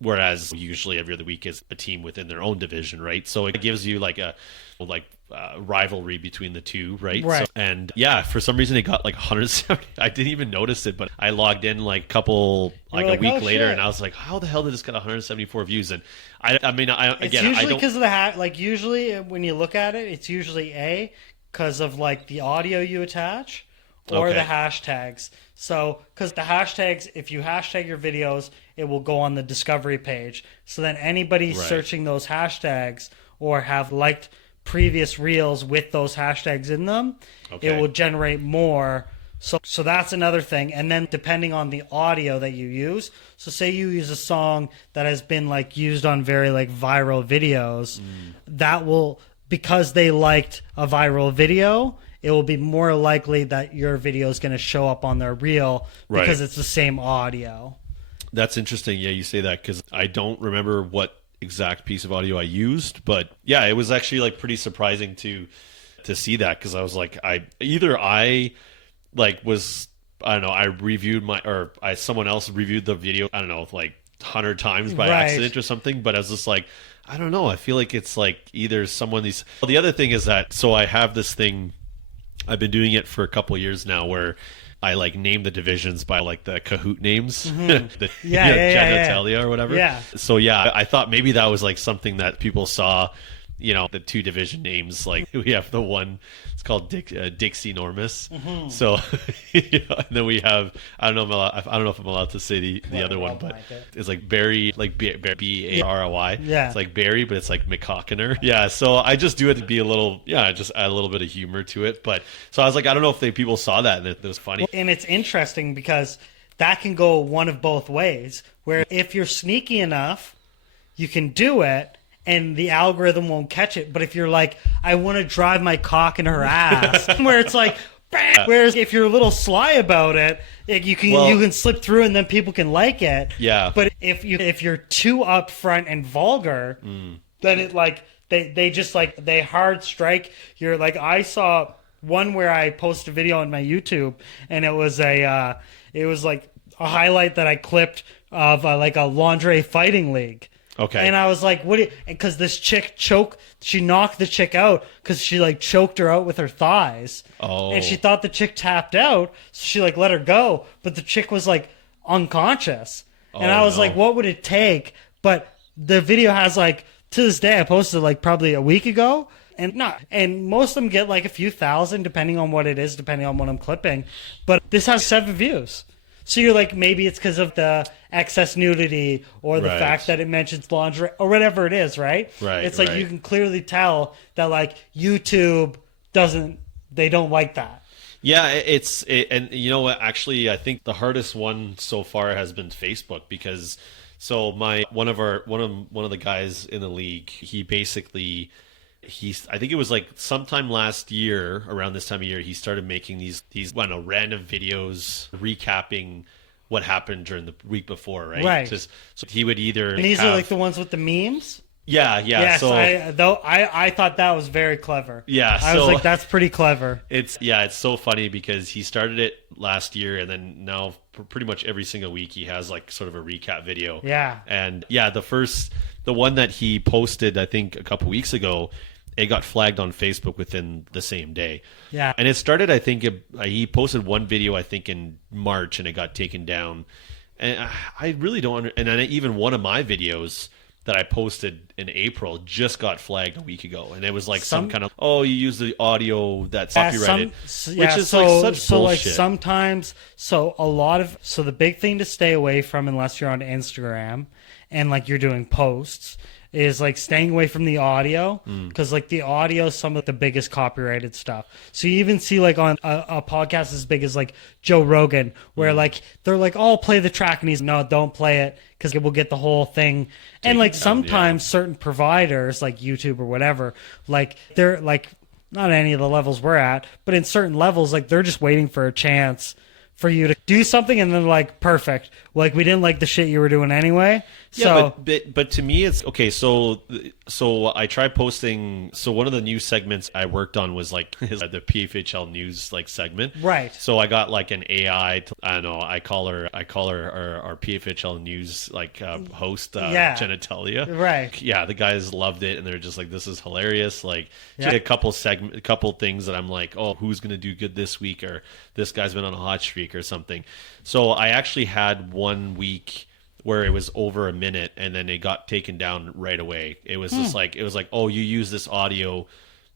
whereas usually every other week is a team within their own division, right? So it gives you like a rivalry between the two, right? Right. So, and for some reason it got like 170. I didn't even notice it, but I logged in like a couple, like a week later, and I was like, how the hell did this get 174 views? And I mean, it's usually because of the like usually when you look at it, it's usually because of like the audio you attach or the hashtags. So, because the hashtags, if you hashtag your videos, it will go on the discovery page. So then anybody searching those hashtags or have liked previous reels with those hashtags in them, it will generate more. So that's another thing. And then depending on the audio that you use, so say you use a song that has been like used on very like viral videos, that will, because they liked a viral video, it will be more likely that your video is going to show up on their reel because it's the same audio. That's interesting. Yeah, you say that because I don't remember what exact piece of audio I used, but it was actually like pretty surprising to see that, because I was like, I reviewed someone else reviewed the video, I don't know, like 100 times by accident or something, but I was just like, I don't know, I feel like it's like either the other thing is that, so I have this thing, I've been doing it for a couple of years now, where I like name the divisions by like the Kahoot names, the genitalia or whatever. Yeah. So I thought maybe that was like something that people saw you know, the 2 division names. Like we have the one, it's called Dixie Enormous. So yeah, and then we have, I don't know if I'm allowed to say the other one, but it's like Barry, like Barry. Yeah, it's like Barry, but it's like McCockiner. Yeah, so I just do it to be a little, just add a little bit of humor to it. But so I was like, I don't know if people saw that and it was funny. And it's interesting because that can go one of both ways, where if you're sneaky enough, you can do it and the algorithm won't catch it. But if you're like, I want to drive my cock in her ass, where it's like, bam! Whereas if you're a little sly about it, you can slip through and then people can like it. Yeah. But if you're too upfront and vulgar, then it like they just like they hard strike. You're like, I saw one where I posted a video on my YouTube and it was like a highlight that I clipped of like a lingerie fighting league. Okay. And I was like, because this chick she knocked the chick out because she like choked her out with her thighs. Oh. And she thought the chick tapped out, so she like let her go, but the chick was like unconscious. And I was like, what would it take? But the video has like, to this day, I posted like probably a week ago. And most of them get like a few thousand, depending on what it is, depending on what I'm clipping. But this has 7 views. So you're like, maybe it's because of the excess nudity or the fact that it mentions lingerie or whatever it is, right? Right. It's like you can clearly tell that like YouTube they don't like that. Yeah, and you know what? Actually, I think the hardest one so far has been Facebook, because so one of the guys in the league, I think it was like sometime last year, around this time of year, he started making these random videos recapping what happened during the week before, right? Right. So he would either and these are like the ones with the memes. Yeah. Yes, So I thought that was very clever. Yeah, I was like, that's pretty clever. It's so funny because he started it last year, and then now pretty much every single week he has like sort of a recap video. Yeah. And yeah, the one that he posted, I think a couple weeks ago, it got flagged on Facebook within the same day. Yeah. And it started, I think, he posted one video, I think, in March, and it got taken down. And I really don't and then even one of my videos that I posted in April just got flagged a week ago. And it was like some kind of, you use the audio that's copyrighted. Which is like such bullshit. Like sometimes, the big thing to stay away from, unless you're on Instagram and like you're doing posts, is like staying away from the audio, because like the audio is some of the biggest copyrighted stuff. So you even see like on a podcast as big as like Joe Rogan, where like they're like, "Oh, play the track," and he's, "No, don't play it because it will get the whole thing." And like sometimes certain providers like YouTube or whatever, like they're like, not any of the levels we're at, but in certain levels, like they're just waiting for a chance for you to do something, and then like, perfect, like we didn't like the shit you were doing anyway. Yeah, but to me it's okay. So I tried posting. So one of the news segments I worked on was like the PFHL news like segment. Right. So I got like an AI. I don't know. I call her our PFHL news like host, Genitalia. Right. Yeah, the guys loved it, and they're just like, this is hilarious. Like, she had a couple things that I'm like, oh, who's gonna do good this week, or this guy's been on a hot streak or something. So I actually had 1 week where it was over a minute, and then it got taken down right away. It was just like, oh, you use this audio,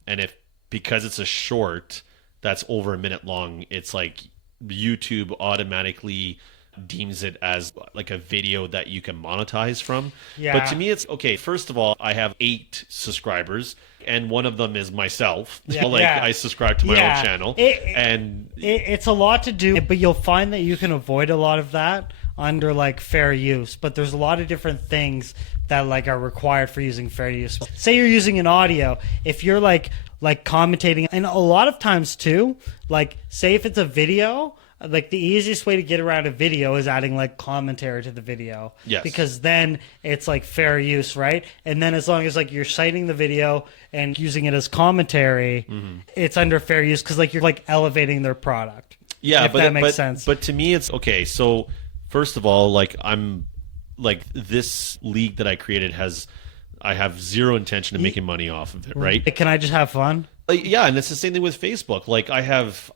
and because it's a short that's over a minute long, it's like YouTube automatically deems it as like a video that you can monetize from. Yeah. But to me, it's okay. First of all, I have 8 subscribers, and one of them is myself. Yeah. I subscribe to my own channel, it's a lot to do, but you'll find that you can avoid a lot of that under like fair use. But there's a lot of different things that like are required for using fair use. Say you're using an audio, if you're like commentating, and a lot of times too, like say if it's a video, like the easiest way to get around a video is adding like commentary to the video. Yes. Because then it's like fair use, right? And then as long as like you're citing the video and using it as commentary, it's under fair use, because like you're like elevating their product. Yeah, if that makes sense. But to me, it's okay. So first of all, like I'm like, this league that I created I have zero intention of making money off of it, right? Can I just have fun? Yeah, and it's the same thing with Facebook. Like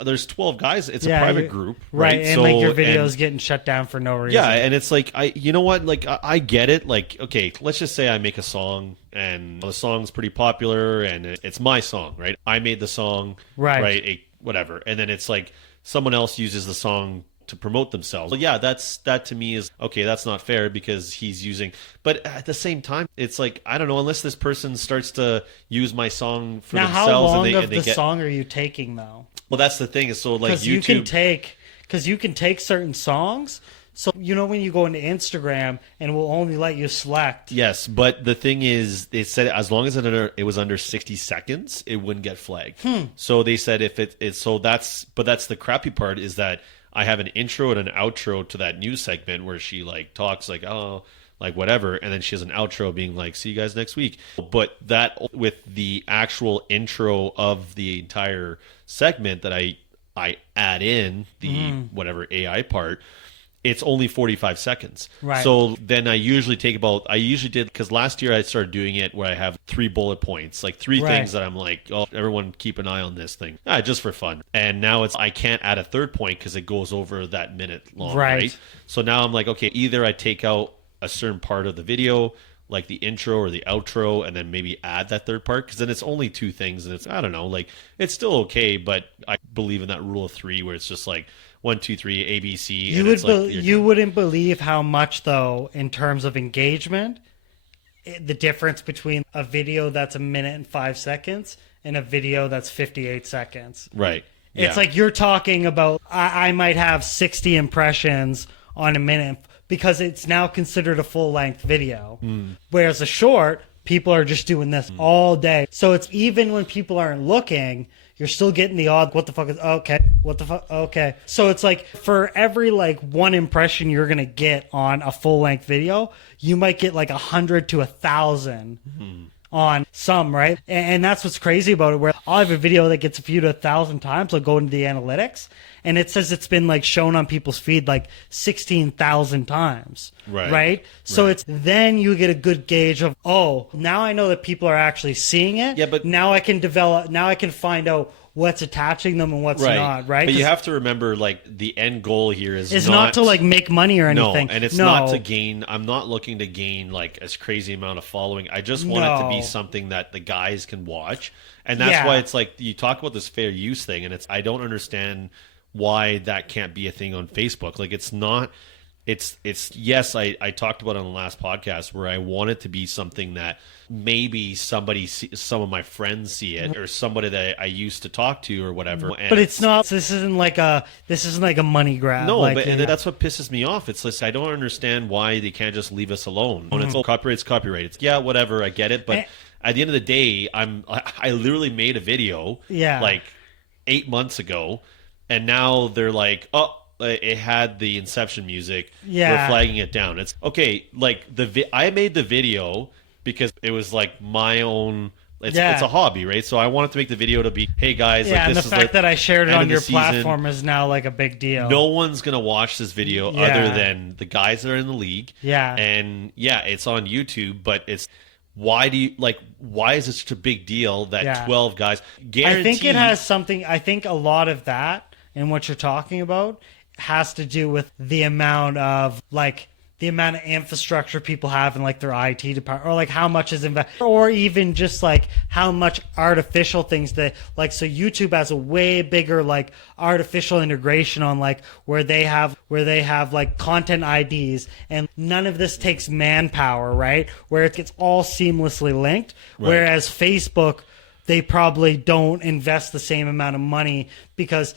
there's 12 guys. It's a private group, right? right? And so, like your videos getting shut down for no reason. Yeah, and it's like you know what? Like I get it. Like okay, let's just say I make a song and the song's pretty popular and it's my song, right? I made the song, right? Whatever, and then it's like someone else uses the song to promote themselves. Well, yeah, that to me is okay. That's not fair because he's using. But at the same time, it's like I don't know. Unless this person starts to use my song for now, themselves, how long and of they the get, song are you taking though? Well, that's the thing. Is so like Because YouTube. you can take certain songs. So you know when you go into Instagram and we'll only let you select. Yes, but the thing is, they said as long as it was under 60 seconds, it wouldn't get flagged. So they said if it's so that's the crappy part is that I have an intro and an outro to that news segment where she like talks like like whatever, and then she has an outro being like see you guys next week. But that with the actual intro of the entire segment that I add in the whatever AI part, it's only 45 seconds. Right. So then I usually did, because last year I started doing it where I have 3 bullet points, like 3 things that I'm like, oh, everyone keep an eye on this thing. Just for fun. And now I can't add a 3rd point because it goes over that minute long, right? So now I'm like, okay, either I take out a certain part of the video, like the intro or the outro, and then maybe add that 3rd part, because then it's only 2 things, and it's, I don't know, like, it's still okay, but I believe in that rule of 3 where it's just like, 1, 2, 3, ABC. You wouldn't believe how much, though, in terms of engagement, the difference between a video that's 1 minute and 5 seconds and a video that's 58 seconds. Right. It's like you're talking about, I might have 60 impressions on 1 minute because it's now considered a full-length video. Whereas a short, people are just doing this all day. So it's even when people aren't looking, you're still getting the odd, what the fuck is, okay, what the fuck, okay. So it's like, for every, like, 1 impression you're going to get on a full-length video, you might get, like, 100 to 1,000 on some, right? And that's what's crazy about it, where I'll have a video that gets a few to 1,000 times, I'll go into the analytics, and it says it's been, like, shown on people's feed, like, 16,000 times. Right? So it's then you get a good gauge of, oh, now I know that people are actually seeing it. Yeah, but now I can find out what's attaching them and what's not, right? But you have to remember, like, the end goal here is not to, like, make money or anything. No, and it's not to gain. I'm not looking to gain, like, a crazy amount of following. I just want it to be something that the guys can watch. And that's why it's like, you talk about this fair use thing, and I don't understand why that can't be a thing on Facebook. Like, it's not. It's yes, I talked about it on the last podcast where I want it to be something that maybe some of my friends see it, or somebody that I used to talk to or whatever. And but it's not. This isn't like a money grab. No, like, but and that's what pisses me off. It's like I don't understand why they can't just leave us alone. When it's copyright. It's whatever. I get it, but at the end of the day, I literally made a video like 8 months ago, and now they're like, oh, it had the Inception music. We're flagging it down. It's okay. Like I made the video because it was like my own. It's a hobby, right? So I wanted to make the video to be, hey guys, like, and this the is fact like that I shared it on your season. platform is now like a big deal. No one's gonna watch this video other than the guys that are in the league. And it's on YouTube, but it's. Why is it such a big deal that 12 guys guarantee? I think it has something. I think a lot of that and what you're talking about has to do with the amount of infrastructure people have in like their IT department, or like how much is invested, or even just like how much artificial things that like. So YouTube has a way bigger like artificial integration on like where they have like content IDs, and none of this takes manpower, right? Where it gets all seamlessly linked. Right. Whereas Facebook, they probably don't invest the same amount of money because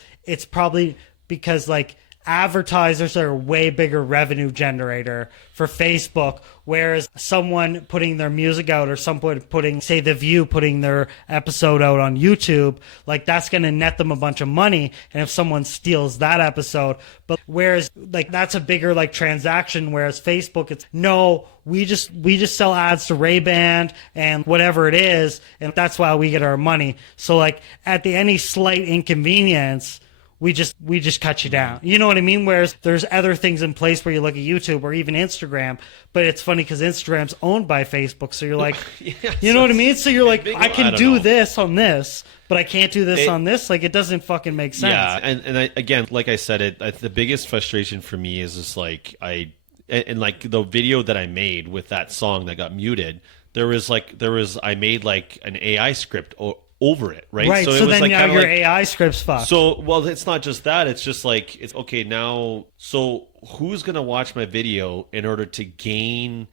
like advertisers are a way bigger revenue generator for Facebook, whereas someone putting their music out, or someone putting, say, The View putting their episode out on YouTube, like that's going to net them a bunch of money. And if someone steals that episode, but whereas like that's a bigger like transaction, whereas Facebook, it's no, we just sell ads to Ray-Ban and whatever it is, and that's why we get our money. So like any slight inconvenience, we just cut you down. You know what I mean? Whereas there's other things in place where you look at YouTube or even Instagram, but it's funny because Instagram's owned by Facebook, so you're like, you know what I mean? So you're like, I can do this on this, but I can't do this on this. Like, it doesn't fucking make sense. Yeah, and again, like I said, the biggest frustration for me is just like and like the video that I made with that song that got muted. I made like an AI script over it, right? Right. So it was then like now your like, AI script's fucked. So, well, it's not just that. It's just like, it's okay now. So who's going to watch my video in order to gain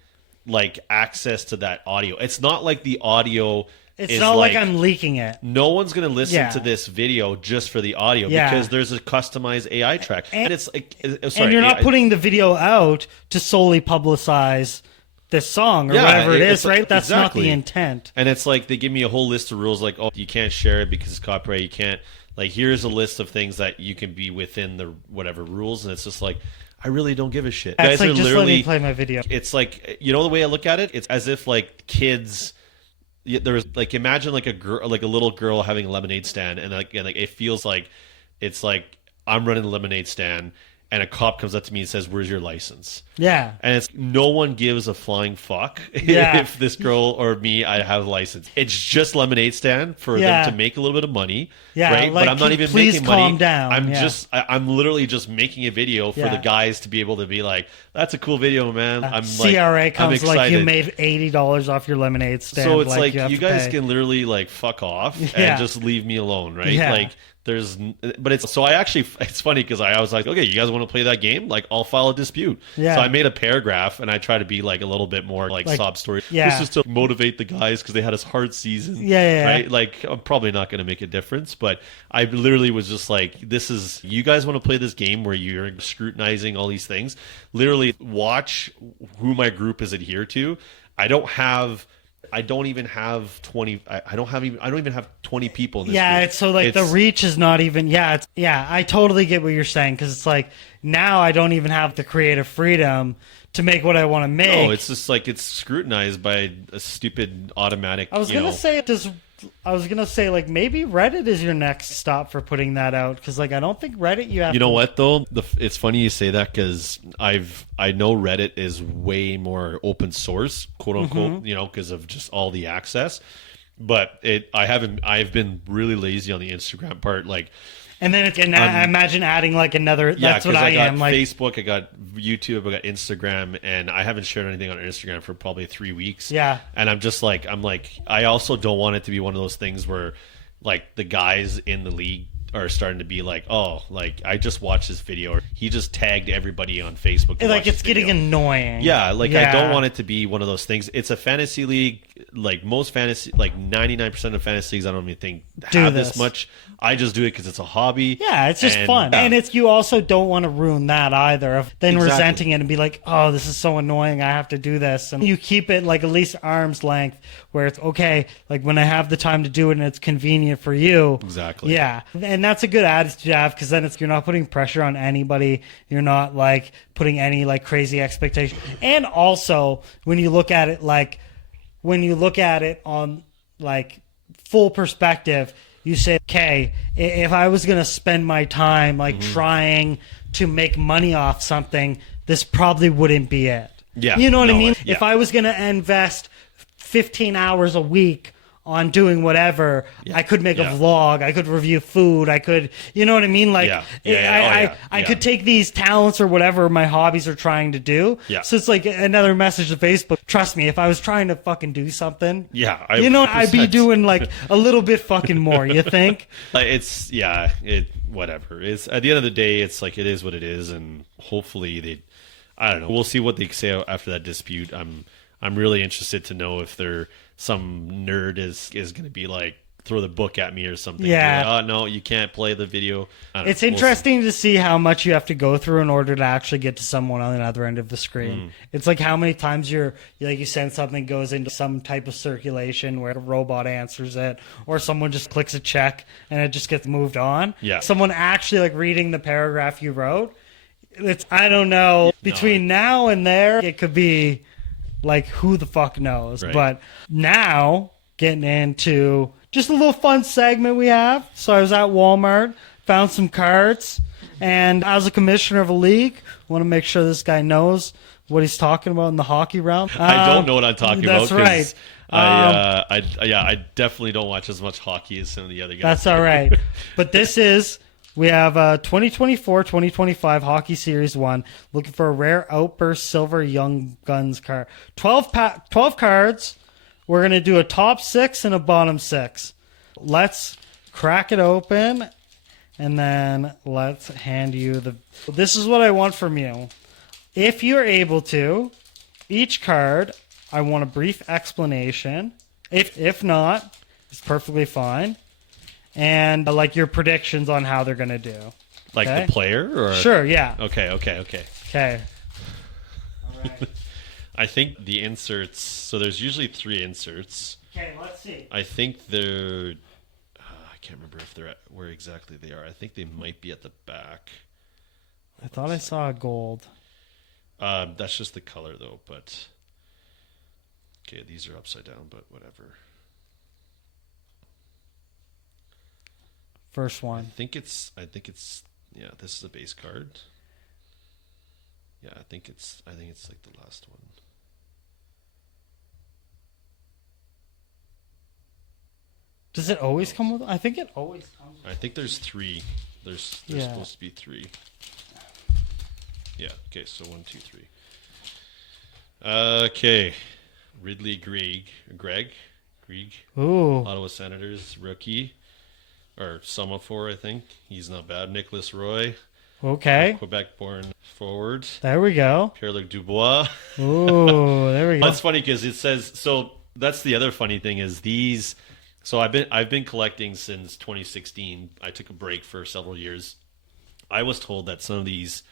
like access to that audio? It's not like the audio. It's not like I'm leaking it. No one's going to listen to this video just for the audio because there's a customized AI track. And it's like, and you're not putting the video out to solely publicize this song or whatever it is, right? That's not the intent. And it's like they give me a whole list of rules like, oh, you can't share it because it's copyright. You can't, like, here's a list of things that you can be within the whatever rules. And it's just like, I really don't give a shit. It's like, just let me play my video. It's like, you know, the way I look at it, it's as if like kids, there's like, imagine like a girl, like a little girl having a lemonade stand, and like it feels like it's like I'm running a lemonade stand and a cop comes up to me and says, "Where's your license?" Yeah. And it's no one gives a flying fuck if this girl or me, I have a license. It's just lemonade stand for them to make a little bit of money. Yeah, right? Like, but I'm not even please making calm money. Down. I'm literally just making a video for the guys to be able to be like, "That's a cool video, man." I'm CRA like, comes I'm like, you made $80 off your lemonade stand. So it's like you guys can literally like fuck off and just leave me alone, right? Yeah. Like it's funny because I was like, okay, you guys want to play that game? Like, I'll file a dispute. Yeah. So I made a paragraph and I try to be like a little bit more like sob story. Yeah. This is to motivate the guys because they had a hard season. Right? Like, I'm probably not going to make a difference, but I literally was just like, you guys want to play this game where you're scrutinizing all these things? Literally watch who my group is adhered to. I don't even have 20. I don't even have 20 people in this group. It's so like the reach is not even. I totally get what you're saying because it's like now I don't even have the creative freedom to make what I want to make. No, it's just like it's scrutinized by a stupid automatic. I was gonna say like maybe Reddit is your next stop for putting that out because like I don't think Reddit you have. You know what though? It's funny you say that because I know Reddit is way more open source, quote unquote. You know, because of just all the access. But I've been really lazy on the Instagram part, like. And then I imagine adding like another. That's what I am. Like Facebook, I got YouTube, I got Instagram, and I haven't shared anything on Instagram for probably 3 weeks. Yeah. And I'm like, I also don't want it to be one of those things where, like, the guys in the league are starting to be like, oh, like I just watched this video, or he just tagged everybody on Facebook. Like it's getting annoying. Yeah, like I don't want it to be one of those things. It's a fantasy league. Like most fantasy, like 99% of fantasy leagues, I don't even think have this much. I just do it because it's a hobby. Yeah, it's just fun, and it's you also don't want to ruin that either. Of then resenting it and be like, oh, this is so annoying. I have to do this, and you keep it like at least arm's length, where it's okay. Like when I have the time to do it and it's convenient for you. Exactly. Yeah, and that's a good attitude to have because then you're not putting pressure on anybody. You're not like putting any like crazy expectation, and also when you look at it on like full perspective, you say, okay, if I was going to spend my time like trying to make money off something, this probably wouldn't be it. Yeah. You know what I mean? If I was going to invest 15 hours a week on doing whatever, I could make a vlog, I could review food, I could, you know what I mean? Like, I could take these talents or whatever my hobbies are trying to do. Yeah. So it's like another message to Facebook. Trust me, if I was trying to fucking do something, I'd be doing like a little bit fucking more, you think? Whatever. It's at the end of the day, it's like, it is what it is. And hopefully I don't know. We'll see what they say after that dispute. I'm really interested to know if some nerd is going to be like throw the book at me or something. Yeah. Like, oh no, you can't play the video. It's interesting to see how much you have to go through in order to actually get to someone on the other end of the screen. It's like how many times you send something, goes into some type of circulation where a robot answers it, or someone just clicks a check and it just gets moved on. Yeah. Someone actually like reading the paragraph you wrote. I don't know. Between now and there, it could be like who the fuck knows. Right. But now getting into just a little fun segment we have. So I was at Walmart found some cards, and as a commissioner of a league, I want to make sure this guy knows what he's talking about in the hockey realm. I don't know what I'm talking that's about. Right. I definitely don't watch as much hockey as some of the other guys. That's all right. But we have 2024-2025 Hockey Series 1, looking for a rare Outburst Silver Young Guns card. 12 cards. We're going to do a top 6 and a bottom 6. Let's crack it open, and then let's hand you This is what I want from you. If you're able to, each card, I want a brief explanation. If not, it's perfectly fine. And like your predictions on how they're going to do. Like okay? The player? Or? Sure, yeah. Okay. Okay. All right. I think the inserts, so there's usually 3 inserts. Okay, let's see. I think they're, I can't remember if they're where exactly they are. I think they might be at the back. I thought I saw a gold. That's just the color though, but okay, these are upside down, but whatever. First one. I think it's yeah, this is a base card. Yeah, I think it's like the last one. Does it always come with? I think it always comes with. I think there's 3. There's supposed to be 3. Yeah, okay, so 1, 2, 3. Okay. Ridley Greg. Ooh. Ottawa Senators rookie. Or Semaphore, I think. He's not bad. Nicholas Roy. Okay. Quebec-born forward. There we go. Pierre-Luc Dubois. Ooh, there we go. That's funny because it says, so that's the other funny thing is these, so I've been collecting since 2016. I took a break for several years. I was told that some of these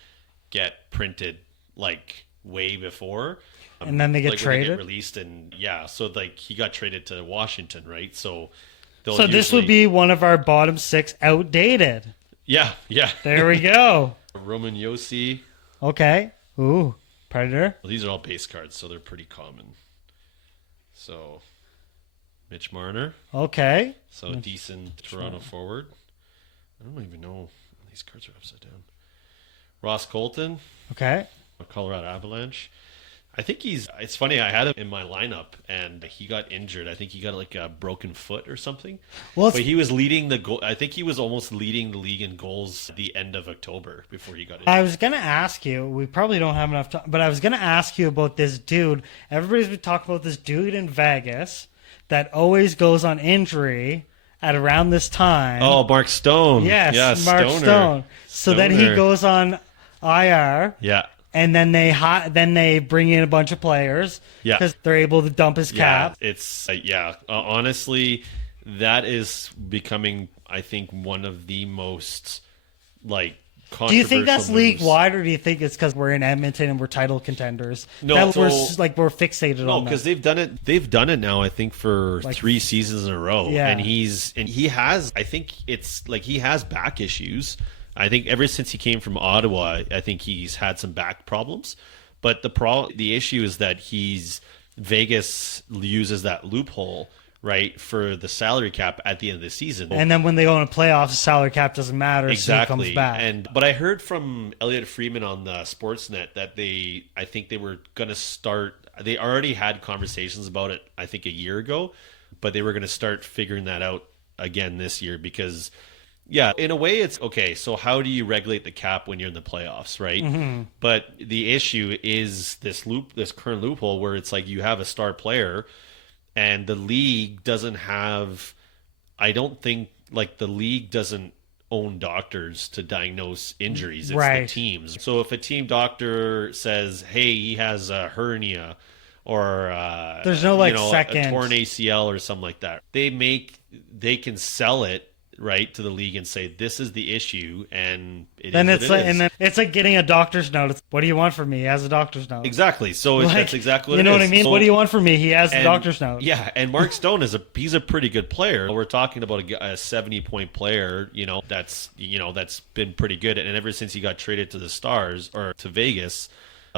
get printed like way before. And then they get traded? They get released, and yeah, so like he got traded to Washington, right? So this would be one of our bottom 6 outdated. Yeah. There we go. Roman Yossi. Okay. Ooh, Predator. Well, these are all base cards, so they're pretty common. So, Mitch Marner. Okay. So, decent Toronto forward. I don't even know. These cards are upside down. Ross Colton. Okay. Colorado Avalanche. I think it's funny, I had him in my lineup and he got injured. I think he got like a broken foot or something. But he was leading the goal. I think he was almost leading the league in goals at the end of October before he got injured. I was going to ask you, we probably don't have enough time, but I was going to ask you about this dude. Everybody's been talking about this dude in Vegas that always goes on injury at around this time. Oh, Mark Stone. Yes, Mark Stone. So then he goes on IR. Yeah. And then they bring in a bunch of players because they're able to dump his cap. It's honestly, that is becoming, I think, one of the most like controversial. Do you think that's moves. league wide, or do you think it's because we're in Edmonton and we're title contenders? No, we're fixated on. No, because they've done it. They've done it now. I think for like 3 seasons in a row. Yeah. And he has. I think it's like he has back issues. I think ever since he came from Ottawa, I think he's had some back problems. But the issue is that Vegas uses that loophole, right, for the salary cap at the end of the season. And then when they go in a playoffs, the salary cap doesn't matter. Exactly. So he comes back. But I heard from Elliot Freeman on the Sportsnet that I think they were going to start. They already had conversations about it, I think, a year ago, but they were going to start figuring that out again this year because. Yeah, in a way it's okay. So how do you regulate the cap when you're in the playoffs, right? Mm-hmm. But the issue is this current loophole where it's like you have a star player and the league doesn't have, I don't think like the league doesn't own doctors to diagnose injuries. It's the teams. So if a team doctor says, hey, he has a hernia or there's no second a torn ACL or something like that, they can sell it right to the league and say this is the issue, and then it's like getting a doctor's note. It's, what do you want from me? He has a doctor's note. Exactly. So that's exactly what it is. You know what I mean? So, what do you want from me? He has the doctor's note. Yeah, and Mark Stone he's a pretty good player. We're talking about a 70-point player. That's been pretty good, and ever since he got traded to the Stars or to Vegas.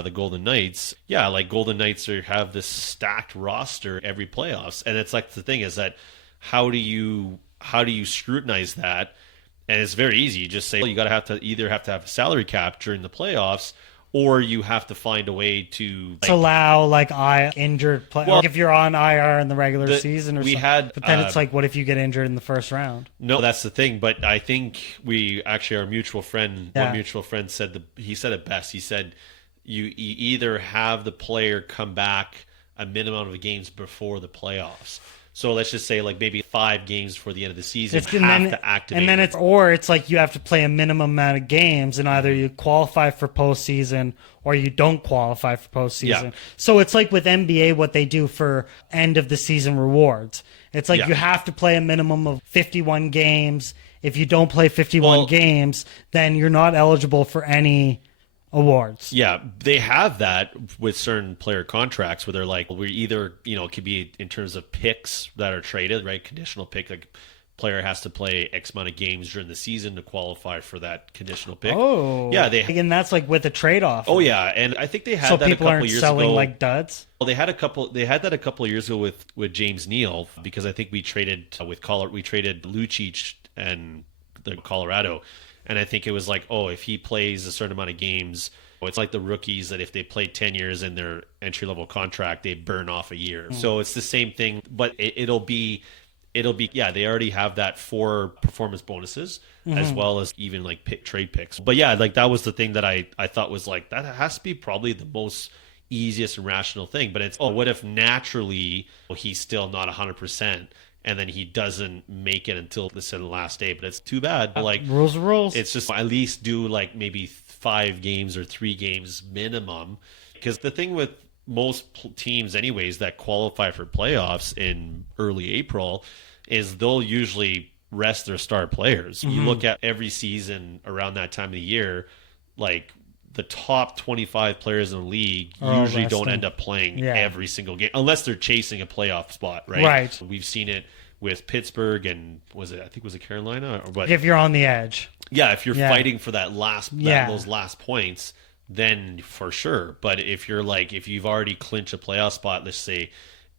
The Golden Knights, like Golden Knights have this stacked roster every playoffs, and it's like the thing is that how do you scrutinize that And it's very easy. You just say, well, you got to either have to have a salary cap during the playoffs, or you have to find a way to allow like injured play. Well, like if you're on IR in the regular season, or we something. had, but then it's like, what if you get injured in the first round? No, that's the thing. But I think our mutual friend, one mutual friend he said it best. He said, you either have the player come back a minimum of games before the playoffs. So let's just say like maybe 5 games before the end of the season, to activate. And then it's like you have to play a minimum amount of games, and either you qualify for postseason or you don't qualify for postseason. Yeah. So it's like with NBA, what they do for end of the season rewards. It's like you have to play a minimum of 51 games. If you don't play 51 games, then you're not eligible for any awards. Yeah, they have that with certain player contracts where they're like, we're either, it could be in terms of picks that are traded, right? Conditional pick, like player has to play X amount of games during the season to qualify for that conditional pick. Oh, yeah, and that's like with a trade off. Oh yeah, and I think they had that a couple years ago. So people aren't selling like duds. Well, they had that a couple of years ago with James Neal, because I think we traded we traded Lucic and the Colorado. And I think it was like, if he plays a certain amount of games, it's like the rookies that if they play 10 years in their entry-level contract, they burn off a year. So it's the same thing, but it'll be, they already have that for performance bonuses, as well as even like trade picks. But yeah, like that was the thing that I thought was like, that has to be probably the most easiest and rational thing. But it's, what if naturally he's still not 100%? And then he doesn't make it until the last day. But it's too bad. Like rules are rules. It's just at least do like maybe 5 games or 3 games minimum. Because the thing with most teams anyways that qualify for playoffs in early April is they'll usually rest their star players. You look at every season around that time of the year, like the top 25 players in the league usually don't end up playing every single game unless they're chasing a playoff spot, right? Right. We've seen it with Pittsburgh and was it Carolina or what? If you're on the edge. Yeah, if you're fighting for that those last points, then for sure. But if you've already clinched a playoff spot, let's say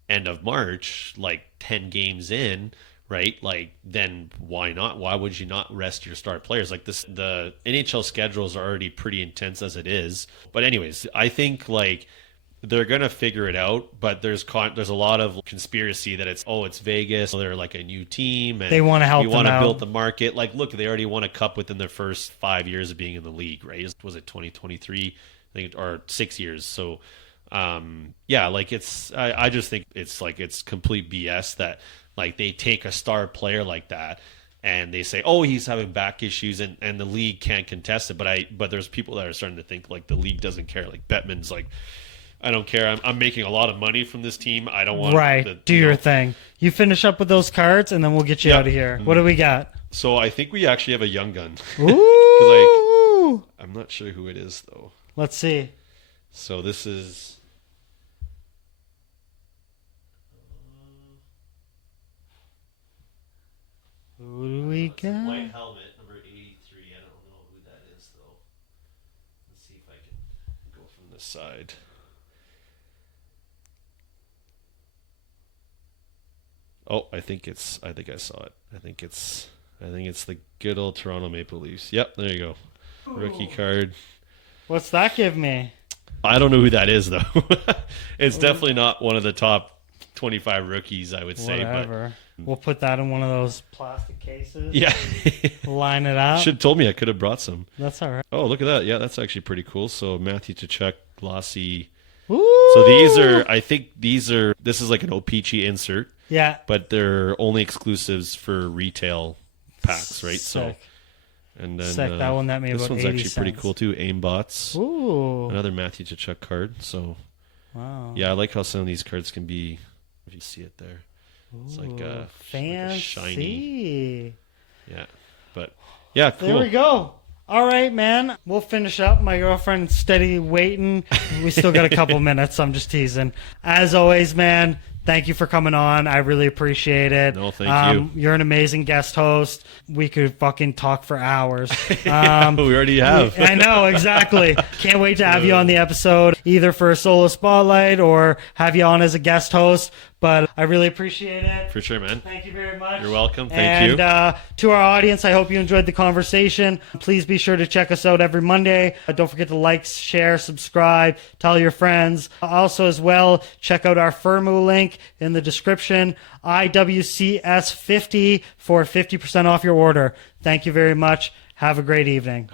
end of March, like 10 games in, right? Like, then why not? Why would you not rest your star players? Like the NHL schedules are already pretty intense as it is. But anyways, I think like they're gonna figure it out. But there's a lot of conspiracy that it's Vegas. They're like a new team and they want to help. You want to build the market. Like, look, they already won a cup within their first 5 years of being in the league, right? Was it 2023? I think, or 6 years. So. Like I just think it's complete BS that like they take a star player like that and they say, he's having back issues and the league can't contest it. But there's people that are starting to think like the league doesn't care. Like Bettman's like, I don't care. I'm making a lot of money from this team. I don't want do your thing. You finish up with those cards and then we'll get you out of here. What do we got? So I think we actually have a young gun. Ooh. I'm not sure who it is though. Let's see. So this is. Who do we got? White helmet, number 83. I don't know who that is, though. Let's see if I can go from this side. I think I saw it. I think it's the good old Toronto Maple Leafs. Yep, there you go. Rookie card. What's that give me? I don't know who that is, though. It's definitely not one of the top 25 rookies, I would say. Whatever. We'll put that in one of those plastic cases. Yeah. Line it up. Should have told me I could have brought some. That's all right. Oh, look at that. Yeah, that's actually pretty cool. So Matthew Tkachuk, glossy. Ooh. So this is like an OPG insert. Yeah. But they're only exclusives for retail packs, right? Sick. So, and then Sick. That one that made this about one's 80 actually pretty cool too. Aimbots. Ooh. Another Matthew Tkachuk card. So, wow. Yeah, I like how some of these cards can be. If you see it there, it's like fancy. like shiny. Yeah, but yeah, cool. There we go. All right, man. We'll finish up. My girlfriend's steady waiting. We still got a couple minutes. I'm just teasing. As always, man, thank you for coming on. I really appreciate it. No, thank you. You're an amazing guest host. We could fucking talk for hours. We already have. I know, exactly. Can't wait to have you on the episode, either for a solo spotlight or have you on as a guest host. But I really appreciate it. For sure, man. Thank you very much. You're welcome. Thank you. And to our audience, I hope you enjoyed the conversation. Please be sure to check us out every Monday. Don't forget to like, share, subscribe, tell your friends. Also, as well, check out our Firmoo link in the description, IWCS50 for 50% off your order. Thank you very much. Have a great evening.